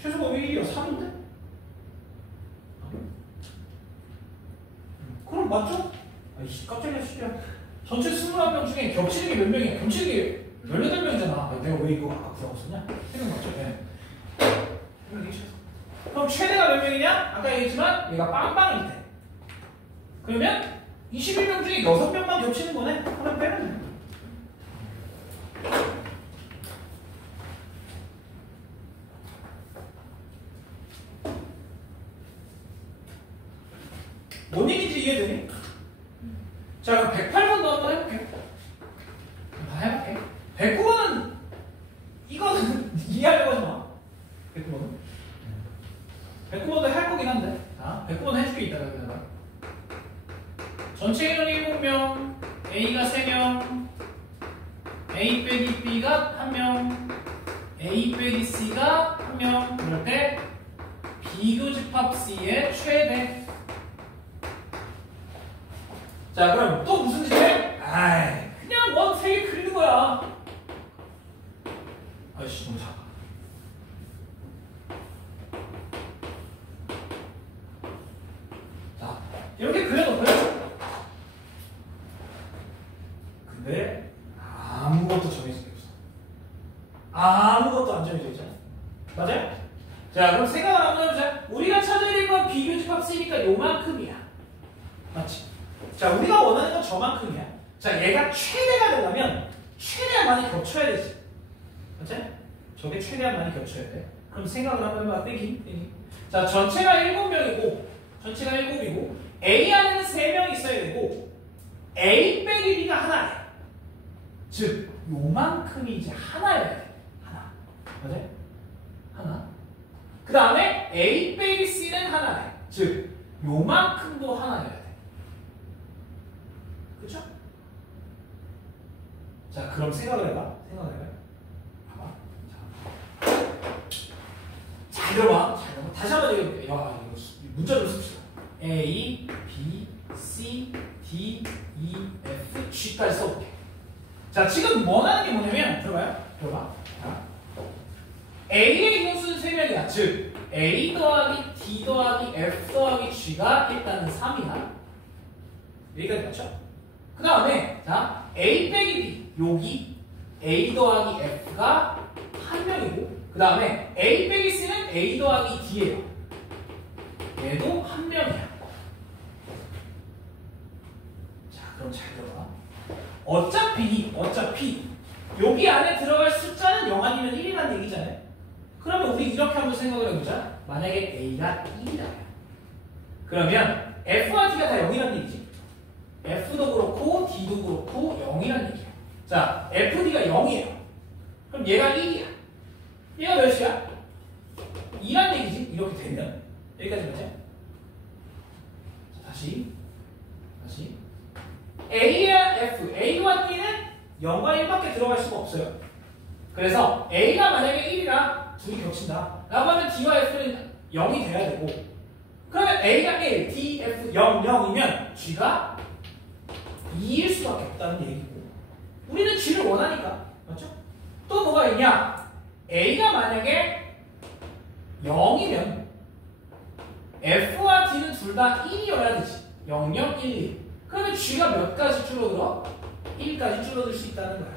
최소가 왜 1이야? 3인데? 그럼 맞죠? 아이씨, 깜짝이야, 진짜. 전체 21명 중에 겹치는 게 몇 명이야? 겹치는 게 18명이잖아. 내가 왜 이거 아까 구라고 썼냐? 생각 맞죠? 네. 그럼 최대가 몇 명이냐? 아까 얘기했지만 얘가 빵빵일 때. 그러면 21명 중에 6명만 겹치는 거네? 그럼 빼면 돼. 뭔 얘기인지 이해되니? 자, 그럼 108번도 한번 해볼게. 다 해볼게. 109번은 이거는 이해하려고 하지 마. 109번은. 109번도 할 거긴 한데. 자, 109번 해줄게 이따가 여기다가. 전체 인원이 7명, A가 3명, A 빼기 B가 1명, A 빼기 C가 1명. 그럴 때 비교집합 C의 최대. 자, 그럼 또 무슨 짓 해? 아이, 그냥 원 3개 그리는 거야. 아이씨, 너무 작아. 자, 이렇게 그려놓고요. 근데 아무것도 정해진 게 없어. 아무것도 안 정해져 있잖아. 맞아요? 자, 그럼 생각을 한번 해보자. 우리가 찾아야 될 건 비교집합 C니까 요만큼이야. 맞지? 자, 우리가 원하는 건 저만큼이야. 자, 얘가 최대가 되려면 최대한 많이 겹쳐야 되지. 맞지? 저게 최대한 많이 겹쳐야 돼. 그럼 생각을 한번 해봐. 빼기. 자, 전체가 7명이고, 전체가 7이고, A 안에는 3명이 있어야 되고, A 빼기 B가 하나래. 즉, 요만큼이 이제 하나여야 돼. 하나. 맞아요? 하나. 그 다음에 A 빼기 C는 하나래. 즉, 요만큼도 하나여야 돼. 그쵸? 자, 그럼 생각을 해봐. 봐봐. 자. 잘 들어봐. 잘 들어봐. 다시 한번 얘기해볼게요. 야, 이거 문자 좀 씁시다. A, B, C, D, E, F, G까지 써볼게. 자, 지금 원하는 게 뭐냐면, 들어봐요. 들어봐. 자, A의 인원수는 3명이야. 즉, A 더하기 D 더하기 F 더하기 G가 일단은 3이야. 여기까지 맞죠? 그 다음에, 자, A 빼기 B. 여기 A 더하기 F가 1명이고, 그 다음에 A 빼기 C는 A 더하기 D예요. 얘도 1명이야. 자, 그럼 잘 들어봐. 어차피 여기 안에 들어갈 숫자는 0 아니면 1이라는 얘기잖아요. 그러면 우리 이렇게 한번 생각을 해보자. 만약에 A가 1이다. 그러면 F와 D가 다 0이라는 얘기지. F도 그렇고 D도 그렇고 0이라는 얘기야. 자, FD가 0이에요. 그럼 얘가 1이야. 얘가 몇이야? 2란 얘기지. 이렇게 되면 여기까지 맞죠? 자, 다시 A와 F, A와 D는 0과 1밖에 들어갈 수가 없어요. 그래서 A가 만약에 1이라 둘이 겹친다 라고 하면 D와 F는 0이 돼야 되고, 그러면 A가 1, D, F 0, 0이면 G가 2일 수밖에 없다는 얘기고, 우리는 G를 원하니까. 맞죠? 또 뭐가 있냐? A가 만약에 0이면 F와 D는 둘 다 1이어야 되지. 0, 0, 1, 1. 그러면 G가 몇 가지 줄어들어? 1까지 줄어들 수 있다는 거야.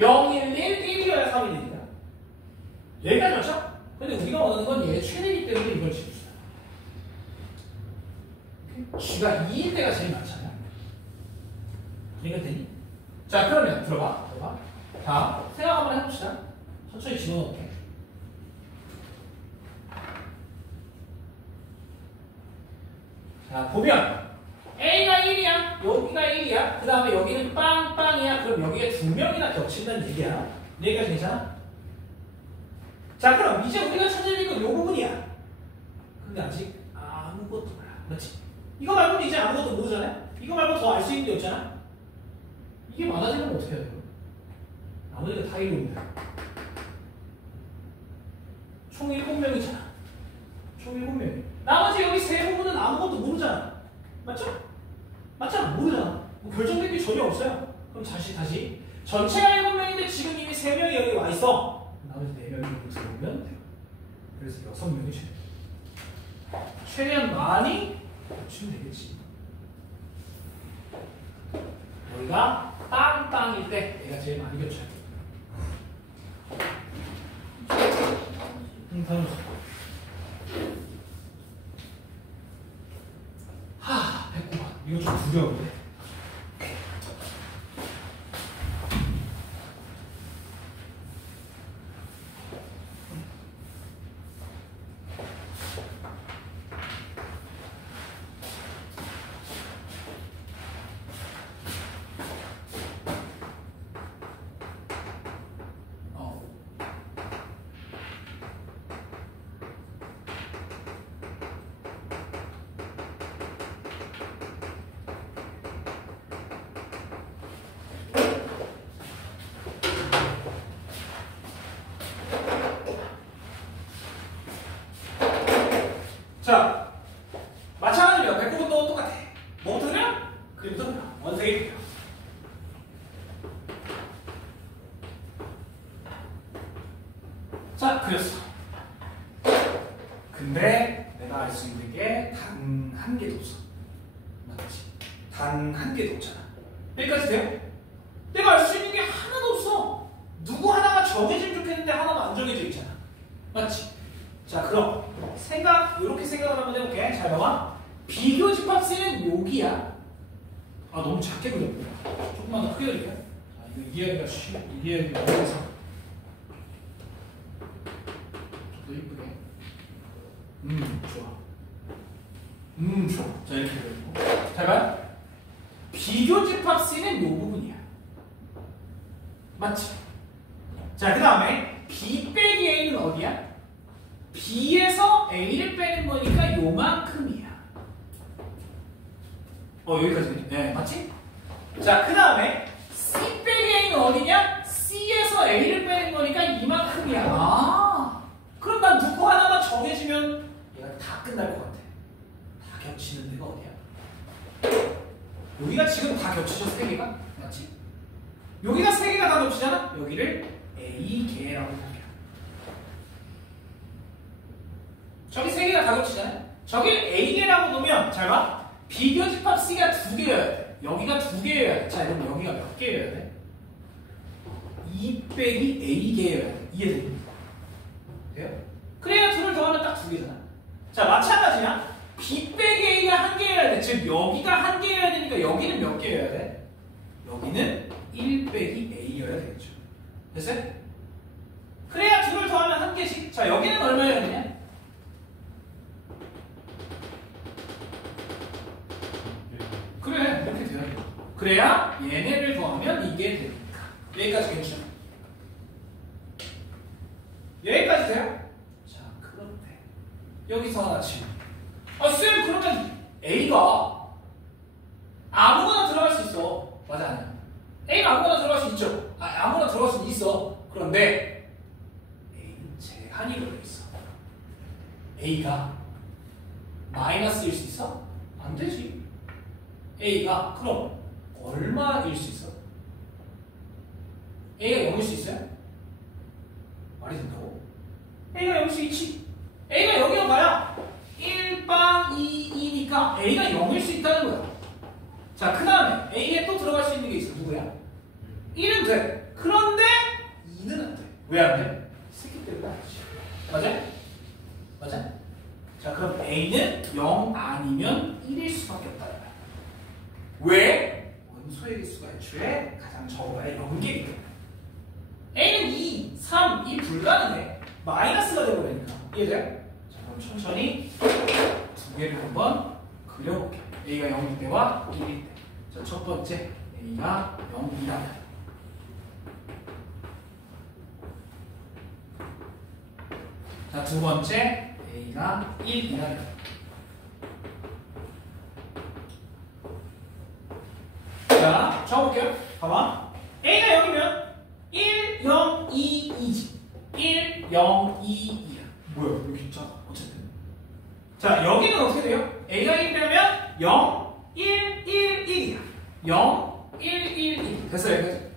0, 1, 1, 1이어야 3이 되니까. 여기까지 맞죠? 근데 우리가 원하는 건 얘의 최대이기 때문에 이걸 지읍시다. G가 2일 때가 제일 많잖아. 이해가 되니? 자, 그러면 들어봐. 자, 생각 한번 해봅시다. 천천히 집어넣을게. 자, 보면 A가 1이야. 여기가 1이야. 그 다음에 여기는 빵빵이야. 그럼 여기에 2명이나 겹친다는 얘기야. 여기까지 괜찮아? 자, 그럼 이제 우리가 찾을 건 이 부분이야. 근데 아직 아무것도 몰라. 그렇지? 이거 말고는 이제 아무것도 모르잖아요? 이거 말고 더 알 수 있는 게 없잖아? 이게 많아지면 어떻게 해야 돼요? 나머지가 다 이룹니다. 총 7명이잖아. 총 7명이. 나머지 여기 세 부분은 아무것도 모르잖아. 맞죠? 맞잖아. 모르잖아. 뭐 결정된 게 전혀 없어요. 그럼 다시. 전체가 7명인데 지금 이미 3명이 여기 와 있어. 나머지 4명이 여기 들어오면 돼요. 그래서 6명이 최대한 많이 맞추면 되겠지. 여기가 빵빵일 때 얘가 제일 많이 겹쳐요. 됐구만. 이거 좀 두려운데. 자, 마찬가지로 109번도 똑같아. 뭐부터 그려? 그림부터 그려. 원색이 그려. 자, 그렸어. 근데 내가 알 수 있는 게 단 한 개도 없어. 맞지? 단 한 개도 없잖아. 여기까지 돼요? 내가 알 수 있는 게 하나도 없어. 누구 하나가 정해지면 좋겠는데 하나도 안 정해져 있잖아. 맞지? 자, 그럼 이렇게 생각을 한번 해볼게. 잘 봐봐. 비교 집합식은 여기야. 너무 작게 그렸구나. 조금만 더 크게 그릴게요. 이거 이해하기가 어려워서. 좀 더 이쁘게. 좋아. 좋아. 자, 이렇게 그리고. 잘 봐요. 비교 집합식은 이 부분이야. 맞지? 자, 그 다음에 B 빼기 A는 어디야? B에서 A를 빼는 거니까 요만큼이야. 여기까지. 네, 맞지? 자, 그 다음에 C 빼기 A는 어디냐? C에서 A를 빼는 거니까 이만큼이야. 그럼 난 누구 하나만 정해지면 끝날 것 같아? 다 겹치는 데가 어디야? 여기가 지금 다 겹치죠, 세 개가? 맞지? 여기가 세 개가 다 겹치잖아? 여기를 A개라고 할게요. 저기 세 개가 다 겹치잖아요? 저기를 A개라고 놓으면 잘 봐. 비교집합 C가 두 개여야 돼. 여기가 두 개여야 돼. 자, 그럼 여기가 몇 개여야 돼? 2 빼기 A개여야 돼. 이해됩니까? 돼요? 그래야 둘을 더하면 딱 두 개잖아. 자, 마찬가지야. B 빼기 A가 한 개여야 돼. 즉, 여기가 한 개여야 되니까 여기는 몇 개여야 돼? 여기는 1 빼기 A여야 되겠죠. 됐어요? 그래야 둘을 더하면 한 개씩. 자, 여기는 얼마여야 되냐? 그래, 이렇게 돼야 돼. 그래야 얘네를 더하면 이게 되니까. 여기까지 괜찮죠? 여기까지 돼요? 자, 그런데 여기서 하나 치고. 쌤, 그러면 A가 아무거나 들어갈 수 있어. 맞아, 아니야? A가 아무거나 들어갈 수 있죠? 아무거나 들어갈 수 있어. 그런데 A는 제한이 걸려 있어. A가 마이너스일 수 있어? 안 되지. A가 그럼 얼마일 수 있어? A가 0일 수 있어요? 말이 된다고? A가 0일 수 있지. A가 0이면 뭐야? 1방 2니까 A가 0일 수 있다는 거야. 자, 그 다음에 A에 또 들어갈 수 있는 게 있어. 누구야? 1은 돼. 그런데 2는 안 돼. 왜 안 돼? 새끼 때문에 안 되지. 맞아? 맞아? 자, 그럼 A는 0 아니면 1일 수밖에 없다. 왜? 원소의 개수가 애초에 가장 적어야 0개이기 때문에. A는 2, 3, 이 불가능해. 마이너스가 되버리니까. 이해돼? 자, 그럼 천천히 두 개를 한번 그려볼게요. A가 0일 때와 1일 때. 자, 첫 번째 A가 0이라면 자, 두 번째 A가 1이라면 자, 적어볼게요. 봐봐. A가 0이면 1, 0, 2, 2지. 1, 0, 2, 2야. 뭐야, 왜 이렇게 작아? 어쨌든. 자, 여기는 어떻게 돼요? A가 1이면 0, 1, 1, 1이야. 0, 1, 1, 1. 됐어요, 여기까지.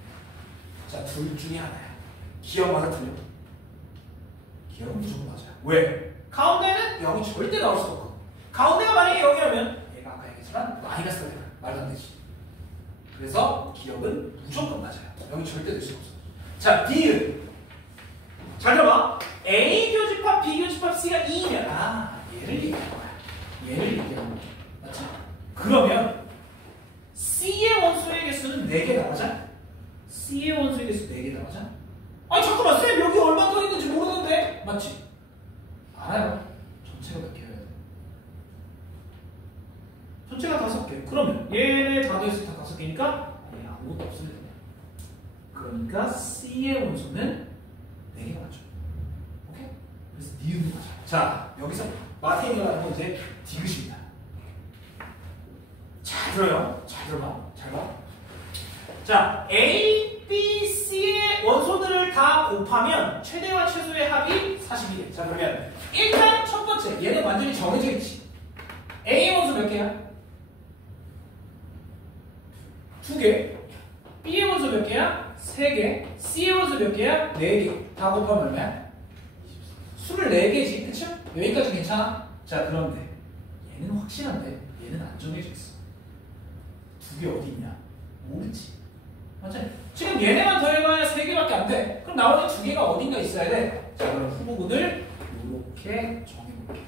자, 둘 중에 하나야. 기억마다 틀려. 기억은 무조건 맞아요. 왜? 가운데는 0이 절대 나올 수가 없고. 가운데가 만약에 0이라면 얘가 아까 얘기했지만 마이너스가 돼요. 말도 안 되지. 그래서 기억은 무조건 맞아요. 0이 절대 될 수가 없어. 자, D는 잘 들어봐. A 교집합, B 교집합, C가 2면 얘를 얘기하는 거야. 얘를 얘기하는 거야. 맞지? 그러면 C의 원소의 개수는 4개 나가자. C의 원소의 개수 4개 나가자. 아니 잠깐만, 쌤 여기 얼마 들어있는지 모르는데? 맞지? 알아요. 전체가 몇 개여야 돼? 전체가 5개. 그러면 얘네 다 더해서 다 5개니까 아무것도 없으면 되네. 그러니까 C의 원소는 4개가 맞죠. 오케이? 그래서 니은이 맞아. 자, 여기서 마테니아라는 건 이제 디귿입니다. 잘 들어요. 잘 들어봐. 잘 봐. 자, A, B, C의 원소들을 다 곱하면 최대와 최소의 합이 42개. 자, 그러면 일단 첫 번째, 얘는 완전히 정해져 있지. A 원소 몇 개야? 2개. B의 원소 몇 개야? 3개. C의 원소 몇 개야? 4개. 다 곱하면 얼마야? 24개지. 그쵸? 여기까지 괜찮아? 자, 그런데 얘는 확실한데 얘는 안 정해져 있어. 2개 어디 있냐? 모르지. 맞지? 지금 얘네만 더해봐야 3개밖에 안 돼. 그럼 나머지 2개가 어딘가 있어야 돼. 자, 그럼 후보군을 이렇게 정해볼게.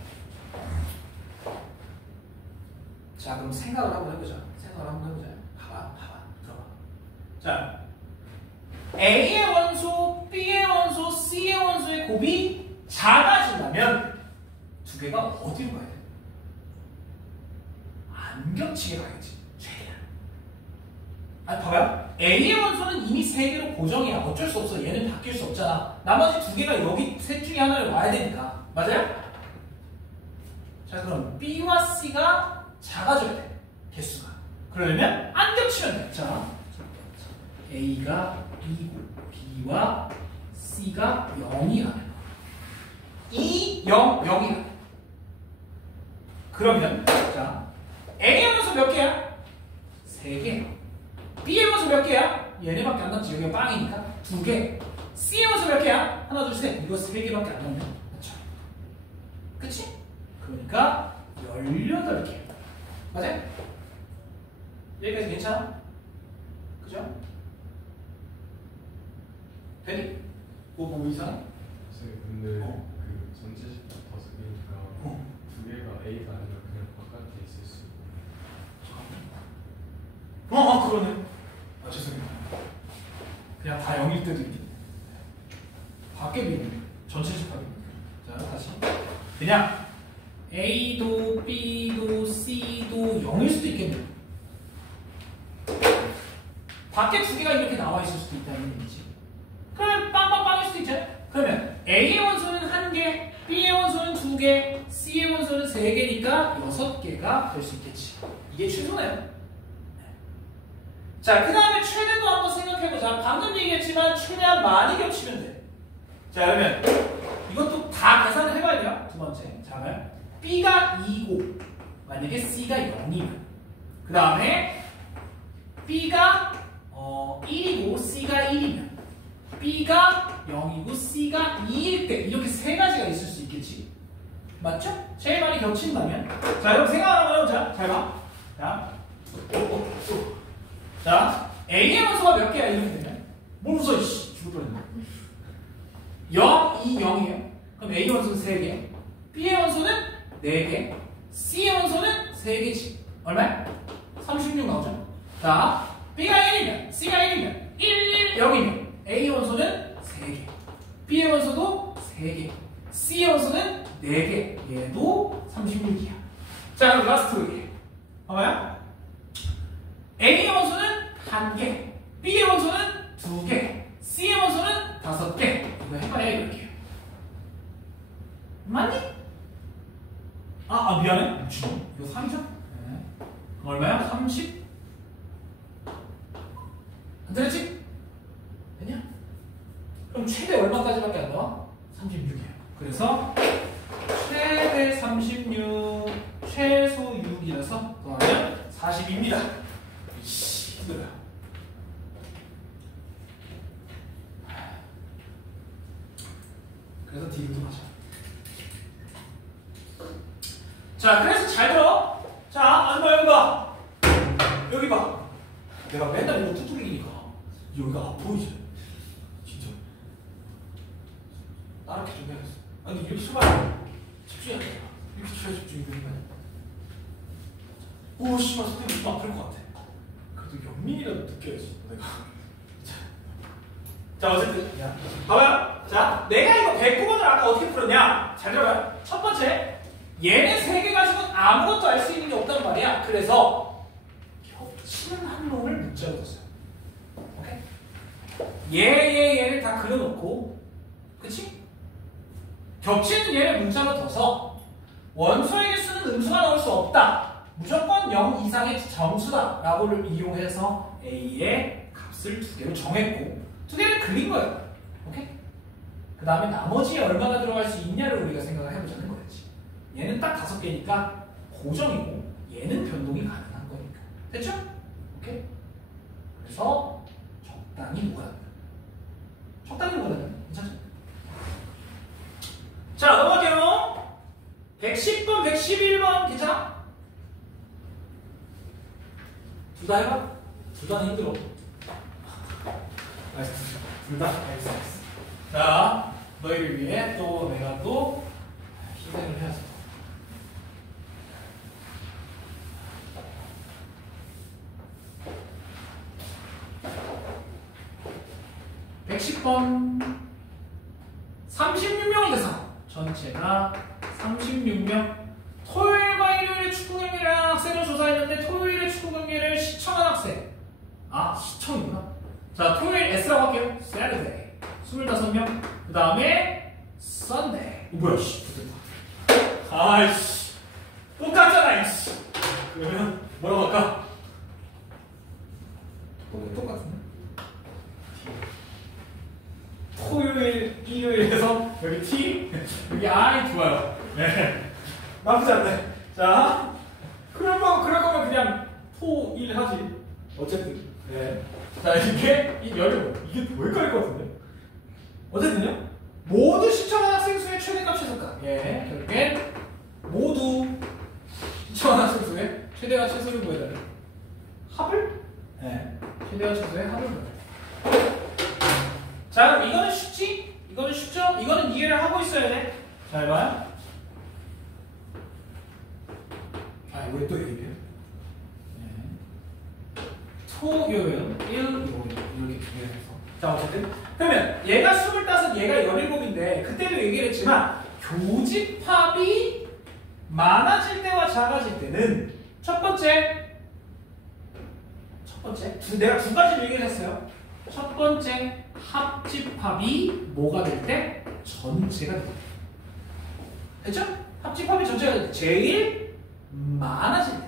자, 그럼 생각을 한번 해보자. 봐봐. 들어봐. 자, A의 원소, B의 원소, C의 원소의 곱이 작아지려면 2개가 어디로 가야 돼? 안 겹치게 가야지. 최대한. 아니, 봐봐요. A의 원소는 이미 3개로 고정이야. 어쩔 수 없어. 얘는 바뀔 수 없잖아. 나머지 2개가 여기 셋 중에 하나를 와야 되니까. 맞아요? 자, 그럼 B와 C가 작아져야 돼. 개수가. 그러려면 안 겹치면 돼. 자, A가 2고 B와 C가 0이라면 2, 0, 0이라면 그러면 자 A의 원소 몇 개야? 3개. B의 원소 몇 개야? 얘네밖에 안 남지. 여기가 빵이니까 2개. C의 원소 몇 개야? 하나, 둘, 셋. 이거 3개밖에 안 남네. 그렇죠? 그치? 그러니까 18개. 맞아요? 여기까지 괜찮아? 그죠? 되니? 뭐 이상? 선생님 근데 그 전체식 5개니까 2개가 A가 아니라 그냥 바깥에 있을 수 있고. 그러네. 아 죄송해요. 그냥 다 0일 때도 있네. 밖에 있네. 전체식 밖에. 자 다시. 그냥 A도 B도 C도 0일 수도 있겠네. 밖에 2개가 이렇게 나와 있을 수도 있다는 얘기지. 그러면 빵빵빵일 수도 있잖아. 그러면 A의 원소는 1개, B의 원소는 2개, C의 원소는 3개니까 6개가 될 수 있겠지. 이게 최소네요. 자, 그 다음에 최대도 한번 생각해보자. 방금 얘기했지만 최대한 많이 겹치면 돼. 자, 그러면 이것도 다 계산을 해봐야 돼요. 두 번째. 자, 그러면 B가 2고 만약에 C가 0이면 그 다음에 B가 1이고 C가 1이면 B가 0이고 C가 2일 때 이렇게 세 가지가 있을 수 있겠지. 맞죠? 제일 많이 겹친다면. 자, 여러분 생각 한번 해보자. 잘 봐. 자, A의 원소가 몇 개야? 이렇게 되면 뭘 웃어? 죽을 뻔했네. 0, 2, 0이에요. 그럼 A의 원소는 3개, B의 원소는 4개, C의 원소는 3개지. 얼마야? 36 나오죠? 자, B가 1이면 C가 1이면 1, 0이면 A의 원소는 3개, B의 원소도 3개, C의 원소는 4개. 얘도 36이야. 자, 그럼 라스트 봐봐요. A의 원소는 1개, B의 원소는 2개, C의 원소는 5개. 이거 해봐야 이렇게. 맞니? 미안해. 이거 3이죠? 네. 그럼 얼마야? 30? 안 되겠지? 되냐? 그럼 최대 얼마까지밖에 안 나와? 36이야. 그래서 최대 36, 최소 6이라서 더하면 40입니다. 이씨, 힘들어요. 그래서 D부터 가자. 자, 그래서 잘 들어. 자, 안봐, 여기 봐. 여기 봐. 내가 맨날 이거 두드리니까 여기가 안 보이지. 진짜. 따라게 좀 해야겠어. 아니, 이렇게 쳐봐요. 집중이 안 돼. 이렇게 쳐야 집중이 되는 거야. 오, 씨발, 스텝이 좀 아플 것 같아. 그래도 연민이라도 느껴야지, 내가. 자, 어쨌든. 야, 봐봐요. 자, 내가 이거 109번을 아까 어떻게 풀었냐? 잘 들어봐요. 첫 번째, 얘네 3개 가지고는 아무것도 알 수 있는 게 없단 말이야. 그래서 겹치는 항목을 문자로 뒀어요. 오케이? 얘를 다 그려놓고, 그치? 겹치는 얘를 문자로 둬서 원소의 개수는 음수가 나올 수 없다. 무조건 0 이상의 정수다. 라고를 이용해서 A의 값을 2개로 정했고, 2개를 그린 거예요. 오케이? 그 다음에 나머지에 얼마나 들어갈 수 있냐를 우리가 생각을 해보자는 거였지. 얘는 딱 5개니까 고정이고 얘는 변동이 가능한 거니까. 됐죠? 오케이? 그래서 적당히 무관합니다. 적당히 무관합니다. 괜찮죠? 자, 넘어갈게요. 110번, 111번 괜찮아? 둘 다 해봐? 둘 다는 힘들어. 둘 다? 알겠어. 자, 너희를 위해 또 내가 또 희생을 해야지. (110번) 36명이 돼서 전체가 36명. 토요일과 일요일에 축구 경기를 하는 학생을 조사했는데 토요일에 축구 경기를 시청한 학생. 시청이구나. 자, 토요일 S라고 할게요. Saturday 25명. 그 다음에 Sunday. 뭐야, 씨. 아이씨. 똑같잖아, 이씨. 그러면 뭐라고 할까? 똑같은데? 토요일, 일요일에서 여기 T, 여기 I 좋아요. 네. 나쁘지 않네. 자, 그럴 거면 그냥 토1 하지. 어쨌든. 네. 자, 이게 더 헷갈릴 것 같은데. 어쨌든요. 모두 신청한 학생 수의 최대값 최소값. 예, 결국엔 모두 신청한 학생 수의 최대와 최소를 구해달래. 합을? 네. 최대와 최소의 합을 구해달래. 자, 그럼 이거는 쉽지? 이거는 쉽죠? 이거는 이해를 하고 있어야 돼. 잘 봐요. 아, 왜 또 얘기해요? 네. 토요일 1, 5일 이렇게 두 개를 해서. 자, 어쨌든 그러면 얘가 25, 얘가 17인데 그때도 얘기를 했지만 교집합이 많아질 때와 작아질 때는 첫 번째 내가 두 가지를 얘기를 했어요. 첫 번째 합집합이 뭐가 될 때? 전체가 될 때. 됐죠? 합집합이 전체가 될 때 제일 많아질 때.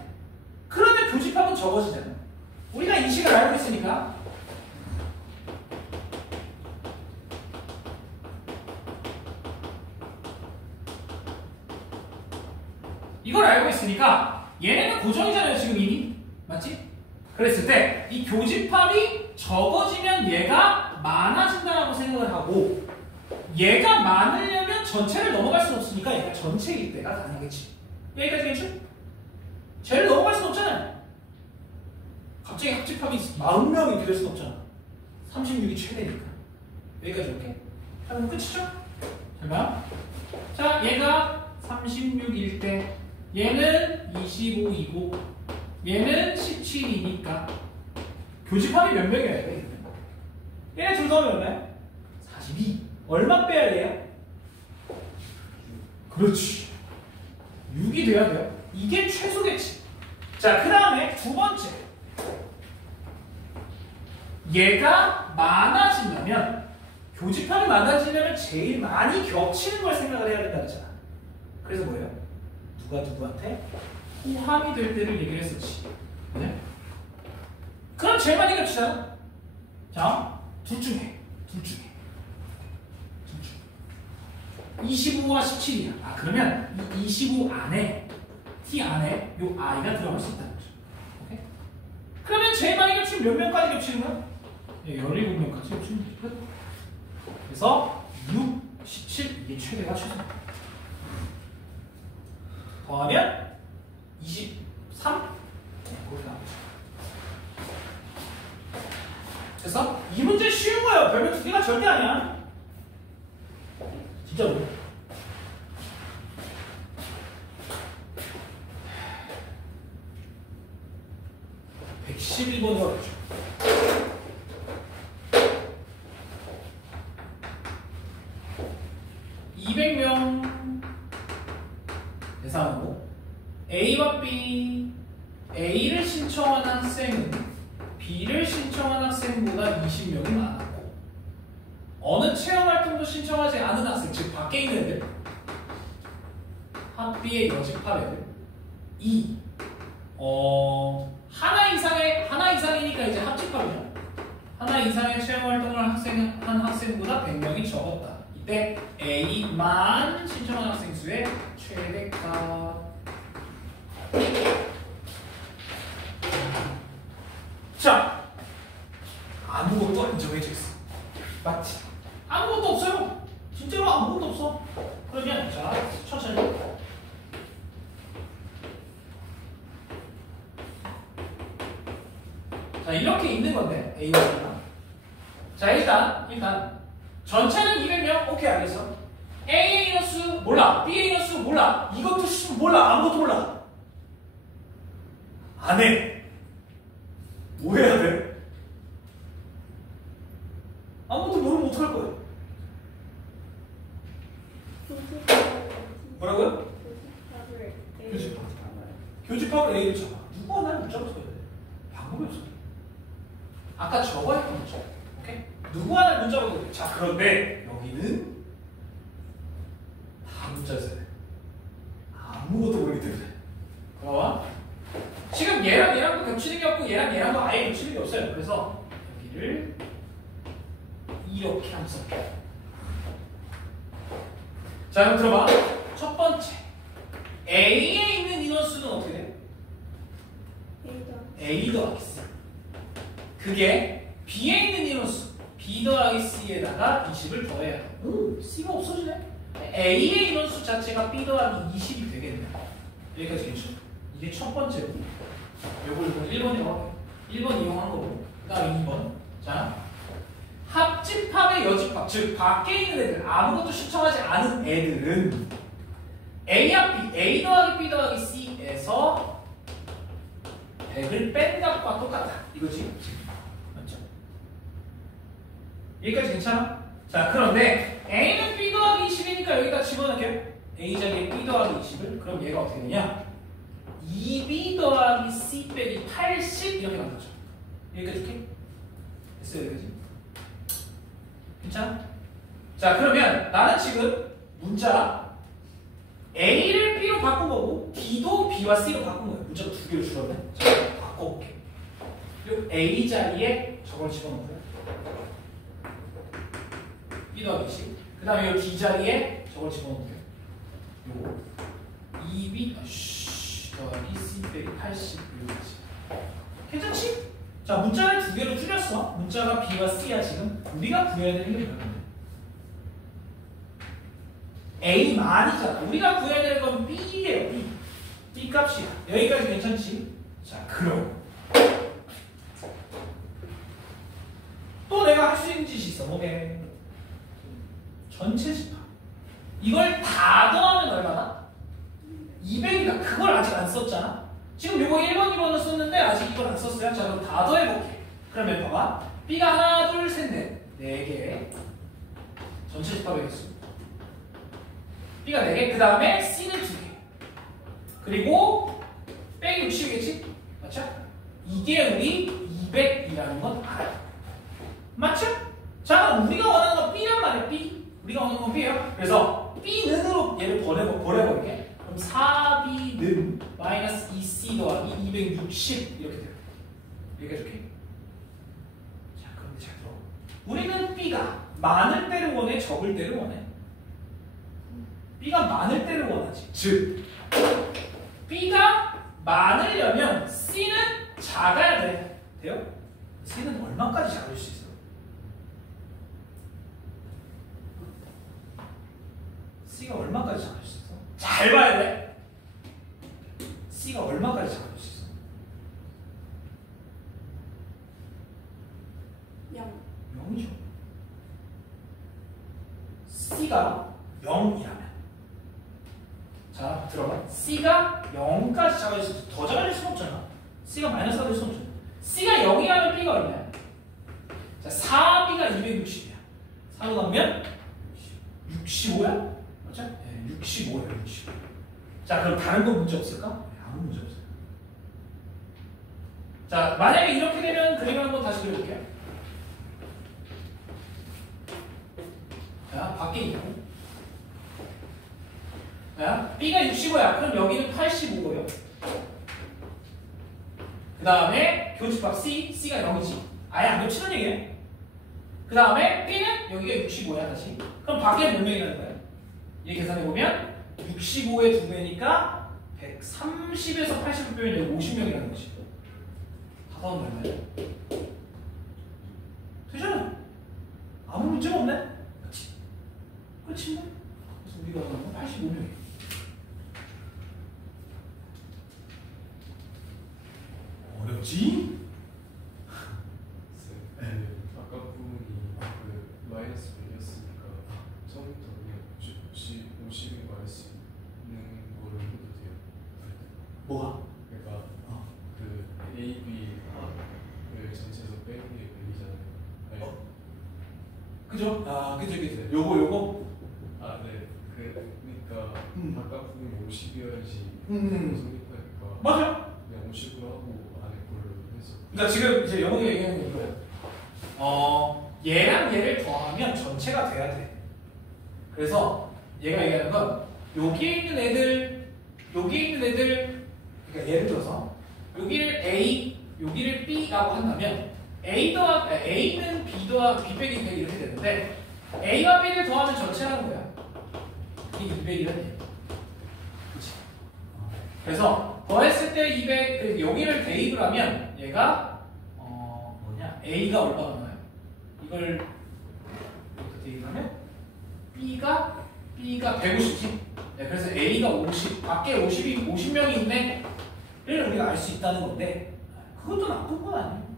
그러면 교집합은 적어지잖아. 우리가 이 식을 알고 있으니까 이걸 알고 있으니까 얘네는 고정이잖아요. 지금 이미. 맞지? 그랬을 때 이 교집합이 적어지면 얘가 많아진다라고 생각을 하고 얘가 많으려면 전체를 넘어갈 수는 없으니까 얘가 전체일 때가 가능하겠지. 여기까지겠죠? 쟤를 넘어갈 수는 없잖아요. 갑자기 합집합이 40명이 이렇게 될 수는 없잖아. 36이 최대니까. 여기까지 이렇게. 자, 그럼 끝이죠? 잘 봐요. 자, 얘가 36일 때 얘는 25이고 얘는 17이니까 교집합이 몇 명이어야 돼? 얘네 둘 더하면 얼마야? 42. 얼마 빼야 돼요? 그렇지. 6이 돼야 돼요. 이게 최소겠지. 자, 그 다음에 두 번째. 얘가 많아지려면 교집합이 많아지려면 제일 많이 겹치는 걸 생각을 해야 된다 그랬잖아. 그래서 뭐예요? 누가 누구한테 호함이 될 때를 얘기를 했었지. 네? 그럼 제일 많이 겹치잖아. 자, 둘 중에 25와 17이야. 아, 그러면 이 25 안에 T 안에 요 I가 들어갈 수 있다는 거죠. 오케이? 그러면 제일 많이 겹치면 몇 명까지 겹치는 거야? 17명까지 겹치면 되죠. 그래서 6, 17 이게 최대가 최소. 더하면 23? 네, 그렇게 나오죠. 그래서 이 문제 쉬운 거예요. 별표 두 개가 절대 아니야. 진짜로. 백 111번으로 하죠. 200명 대상으로 A와 B, A를 신청한 학생은 B를 신청한 학생보다 20명이 많았고 어느 체험활동도 신청하지 않은 학생, 즉 밖에 있는 애들, 학비의 여집합 애들 하나 이상이니까 이제 합집합이죠. 하나 이상의 체험활동을 한 학생보다 100명이 적었다. 이때 A만 신청한 학생 수의 최대값. 자, 아무것도 안 정해져 있어. 맞지? 아무것도 없어요. 진짜로 아무것도 없어. 그러면 자, 천천히. 자, 이렇게 있는 건데 A와 B가. 자, 일단 전체는 200명. 오케이, 알겠어. A의 인원수 몰라. B의 인원수 몰라. 이것도 몰라. 아무것도 몰라. 안 해. 뭐 해야 돼? 아무것도 모르면 어떡할 거야? 뭐라고요? 교집합을 A를 잡아. 누가 날 못 잡았어야 돼? 방법이 없어. 아까 저거 했던 거죠. 오케이? 누가 날 못 잡아도 돼. 자, 그런데 여기는 다 문자였어야 돼. 아무것도 모르기 때문에. 봐봐. 지금 얘랑도 겹치는 게 없고 얘랑도 아예 겹치는 게 없어요. 그래서 여기를 이렇게 하면서. 자, 그럼 들어봐. 첫 번째, A에 있는 인원수 A 더하기 C. 그게 B에 있는 인원수 B 더하기 C에다가 20을 더해야 돼. C가 없어지네. A의 인원수 자체가 B 더하기 20이 되겠네. 여기까지 괜찮죠? 이게 첫 번째로. 요걸 1번이라고 1번 이용한 거고. 그 다음에 2번. 자, 합집합의 여집합. 즉, 밖에 있는 애들, 아무것도 신청하지 않은 애들은 A와 B, A 더하기 B 더하기 C에서 100을 뺀 값과 똑같다. 이거지? 맞죠? 여기까지 괜찮아? 자, 그런데 A는 B 더하기 20이니까 여기다 집어넣을게요. A 자리에 B 더하기 20을. 그럼 얘가 어떻게 되냐? 2B 더하기 C 빼기 80 이렇게 만들죠. 여기까지 이렇게? 됐어요, 여기까지? 괜찮아? 자, 그러면 나는 지금 문자 A를 B로 바꾼 거고 B도 B와 C로 바꾼 거예요. 문자가 두 개로 줄었네. 자, 바꿔볼게. 그리고 A 자리에 저걸 집어넣고요. B 더하기 20. 그 다음에 이 D 자리에 저걸 집어넣고요. 요거 2B 더하기 C 빼기 80 이거지. 괜찮지? 자, 문자를 두 개로 줄였어. 문자가 B와 C야 지금. 우리가 구해야 되는 게 뭐야? A만이잖아. 우리가 구해야 되는 건 B예요. B. B 값이야. 여기까지 괜찮지? 자, 그럼 또 내가 할 수 있는 짓이 있어. 뭐게? 전체 집합. 이걸 다 더하면 얼마나? 200이다. 그걸 아직 안 썼잖아. 지금 요거 1번, 2번을 썼는데 아직 이걸 안 썼어요. 자, 그럼 다 더해볼게. 그러면 봐봐. B가 하나, 둘, 셋, 넷. 4개. 전체 집합의 개수. B가 4개. 그 다음에 C는 2개. 그리고 빼기 60이겠지? 맞죠? 이게 우리 200이라는 건 알아. 맞죠? 자, 그럼 우리가 원하는 건 B란 말이야. B. 우리가 원하는 건 B예요. 그래서 B는으로 얘를 버려볼게. 그럼 4B는 마이너스 2C 더하기 260 이렇게 돼요. 이렇게 해줄게. 자, 그런데 잘 들어. 우리는 B가 많을 때를 원해, 적을 때를 원해? B가 많을 때를 원하지. 즉, B가 많으려면 C는 작아야 돼. 돼요? C는 얼마까지 작을 수 있어? C가 얼마까지 작을 수 있어? 잘 봐야 돼. C가 얼마까지 작을 수 있어? 0. 0이죠. C가 0이라면 자, 들어봐. C가 0까지 작아질 수 있어. 더 작아질 수는 없잖아. C가 마이너스가 될 수는 없잖아. C가 0이라면 B가 얼마야? 자, 4B가 260이야. 4로 나오면 65야? 맞죠? 네, 65예요, 65. 자, 그럼 다른 거 문제 없을까? 네, 아무 문제 없어요. 자, 만약에 이렇게 되면 그림을 한번 다시 그려볼게요. 자, 밖에 있고. 자, B가 65야. 그럼 여기는 85고요. 그 다음에 교집합 C, C가 0이지. 아예 안 겹치는 얘기예요. 그 다음에 B는 여기가 65야 다시. 그럼 밖에 몇 명이라는 거야? 얘 계산해보면 65의 2배니까 130에서 80을 빼면 여기 50명이라는 거지. 다 더하면 얼마야? 되잖아. 아무 문제가 없네. 그치? 그렇지? 그래서 우리가 원하는 건 85명이야. 어렵지? 아까 부분이 그 마이너스 100이었으니까 처음부터 그냥 50이 마이너스 있는 거를 해도 돼요. 뭐가? 그러니까 그 A, B를 전체에서 빼는 게 100이잖아요. 그죠? 아, 그죠. 요거. 아, 네. 그러니까 바깥 부분이 50이어야지 성립하니까 맞아요. 그냥 50으로 하고 안에 거를 해서. 그러니까 지금 이제 영웅이 얘기하는 게 이거예요. 얘랑 얘를 더하면 전체가 돼야 돼. 그래서 얘가 얘기하는 건 여기에 있는 애들, 그러니까 예를 들어서 여기를 A, 여기를 B라고 한다면 A는 B 더하기 B 빼기 100 이렇게 되는데 A와 B를 더하면 전체라는 거야. 이게 200이라는 얘기야. 그치? 그래서 더했을 때 200 여기를 대입을 하면 얘가 뭐냐 A가 얼마가 나와요? 이걸 이렇게 대입하면 B가 150지. 네, 그래서 A가 50 밖에 50명이 있네를 우리가 알 수 있다는 건데 그것도 나쁜 건 아니에요.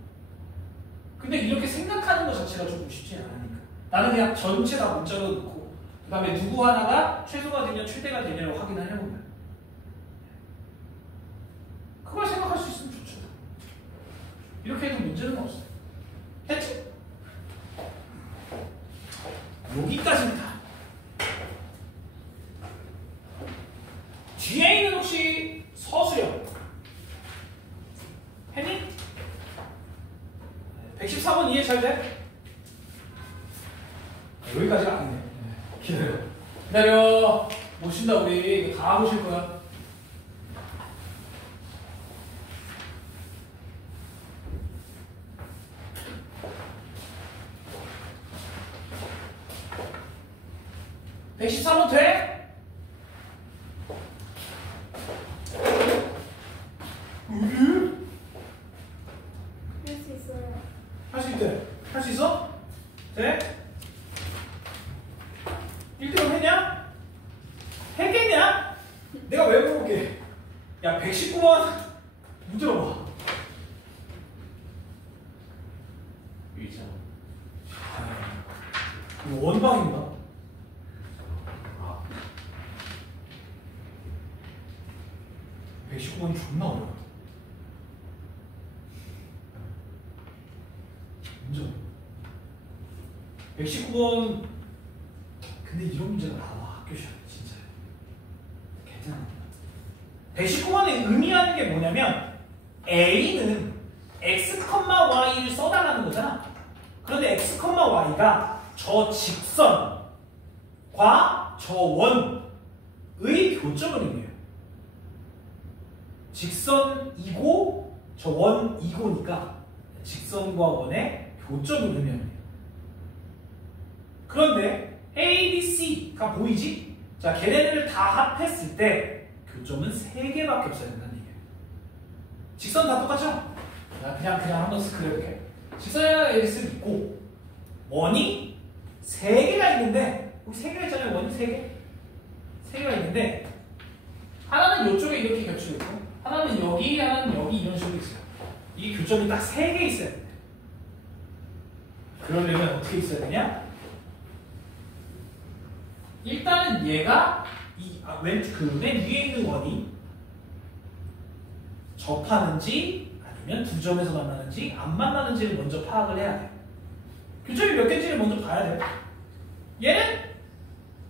근데 이렇게 생각하는 것 자체가 조금 쉽지 않으니까 나는 그냥 전체 다 문자로 넣고 그 다음에 누구 하나가 최소가 되면 최대가 되냐고 확인을 해본 거야. 그걸 생각할 수 있으면 좋죠. 이렇게 해도 문제는 없어요. 됐지? 여기까지입니다. 뒤에 있는 혹시 서수영 했니? 114번 이해 잘 돼? 여기까지가 아니네. 기다려. 못 쉰다 우리. 이거 다 보실 거야. (113번) 돼? 할 수 있어요. 할 수 있대. 할 수 있어? 돼? 1등 했냐? 했겠냐? 내가 왜 물어볼게. 야 119번 문제 봐봐. 위장. 이거 원방인가? 119번이 존나 어려워. 인정. 119번 근데 이런 문제가 나와 학교 시험에 진짜 괜찮아. 119번의 의미하는 게 뭐냐면 A는 x, y를 써달라는 거잖아. 그런데 x, y가 저 직선과 저 원의 교점을 의미해요. 직선이고 저 원이고니까 직선과 원의 교점을 의미합니다. 그런데 A, B, C가 보이지? 자, 걔네를 다 합했을 때 교점은 3개밖에 없어야 된다는 얘기예요. 직선 다 똑같죠? 그냥 한번 쓱 그려볼게. 직선이랑 X를 있고 원이 3개가 있는데 여기 3개가 있잖아요. 원이 3개? 3개가 있는데 하나는 이쪽에 이렇게 겹치고 있고 하나는 여기, 하나는 여기 이런 식으로 있어요. 이 교점이 딱 3개 있어야 돼. 그러려면 어떻게 있어야 되냐? 일단은 얘가 맨 위에 있는 원이 접하는지 아니면 두 점에서 만나는지 안 만나는지를 먼저 파악을 해야 돼. 교점이 몇 개인지를 먼저 봐야 돼. 얘는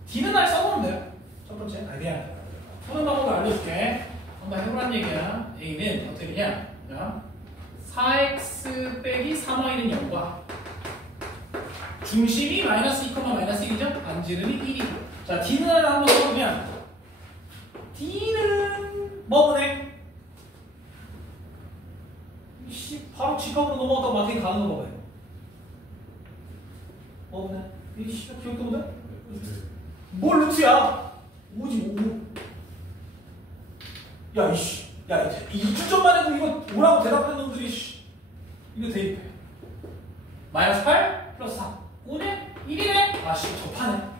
D는 아예 써보면 돼요. 첫 번째 아이디어. 푸는 방법을 알려줄게. 한번 해보란 얘기야. A는 어떻게 되냐? 4x 빼기 3y는 0과 중심이 마이너스 2, 마이너스 1이죠? 반지름이 1이고. 자, D는 한번 써보면 D는 뭐보네? 바로 직각으로 넘어갔다가 마탱이 가는 거 봐봐요. 뭐보네? 이 기억도 못해? 뭘 루트야? 오지 오. 야 이씨, 야 2주점만 해도 이거 뭐라고 대답하는 놈들이 이거 대입해. 마이너스 8 플러스 4 5네? 1이네? 아씨 접하네.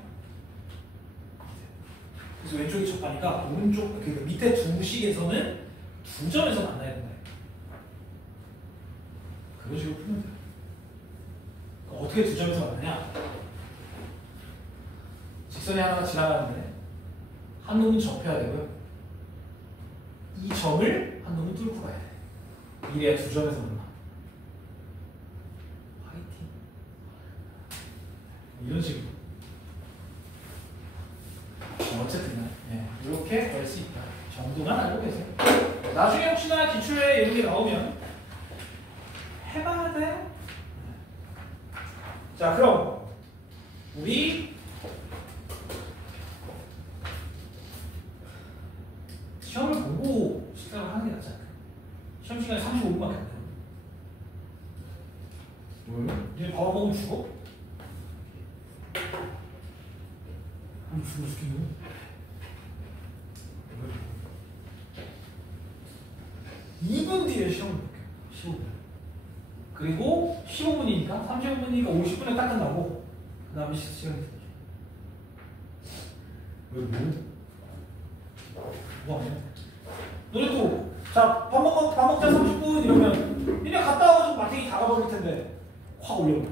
그래서 왼쪽이 접하니까 오른쪽 그 밑에 두 식에서는 두 점에서 만나야 된다. 그런 식으로 풀면 돼. 그러니까 어떻게 두 점에서 만나냐? 직선이 하나가 지나가는데 한 놈은 접해야 되고요. 이 점을 한 놈은 뚫고 가야 돼. 이래야 두 점에서 만나. 화이팅. 이런 식으로. 어쨌든 이렇게 될 수 있다 정도만 알고 계세요. 나중에 혹시나 기출에 이런 게 나오면 해봐야 돼. 자, 그럼 우리 시험을 보고 식사를 하는 게 낫지 않을까? 시험 시간이 35분밖에 안 돼요. 뭐요? 니네 밥 먹으면 죽어? 죽을 수도 있는 뒤에 시험을 볼게요. 15분. 그리고 15분이니까 35분이니까 50분에 딱 끝나고 그 다음에 시간이 되죠. 왜 뭐 아니야? 너네 또 자, 밥 먹자 30분 이러면 그냥 갔다 와서 마탱이 다 가버릴 텐데 확 올려.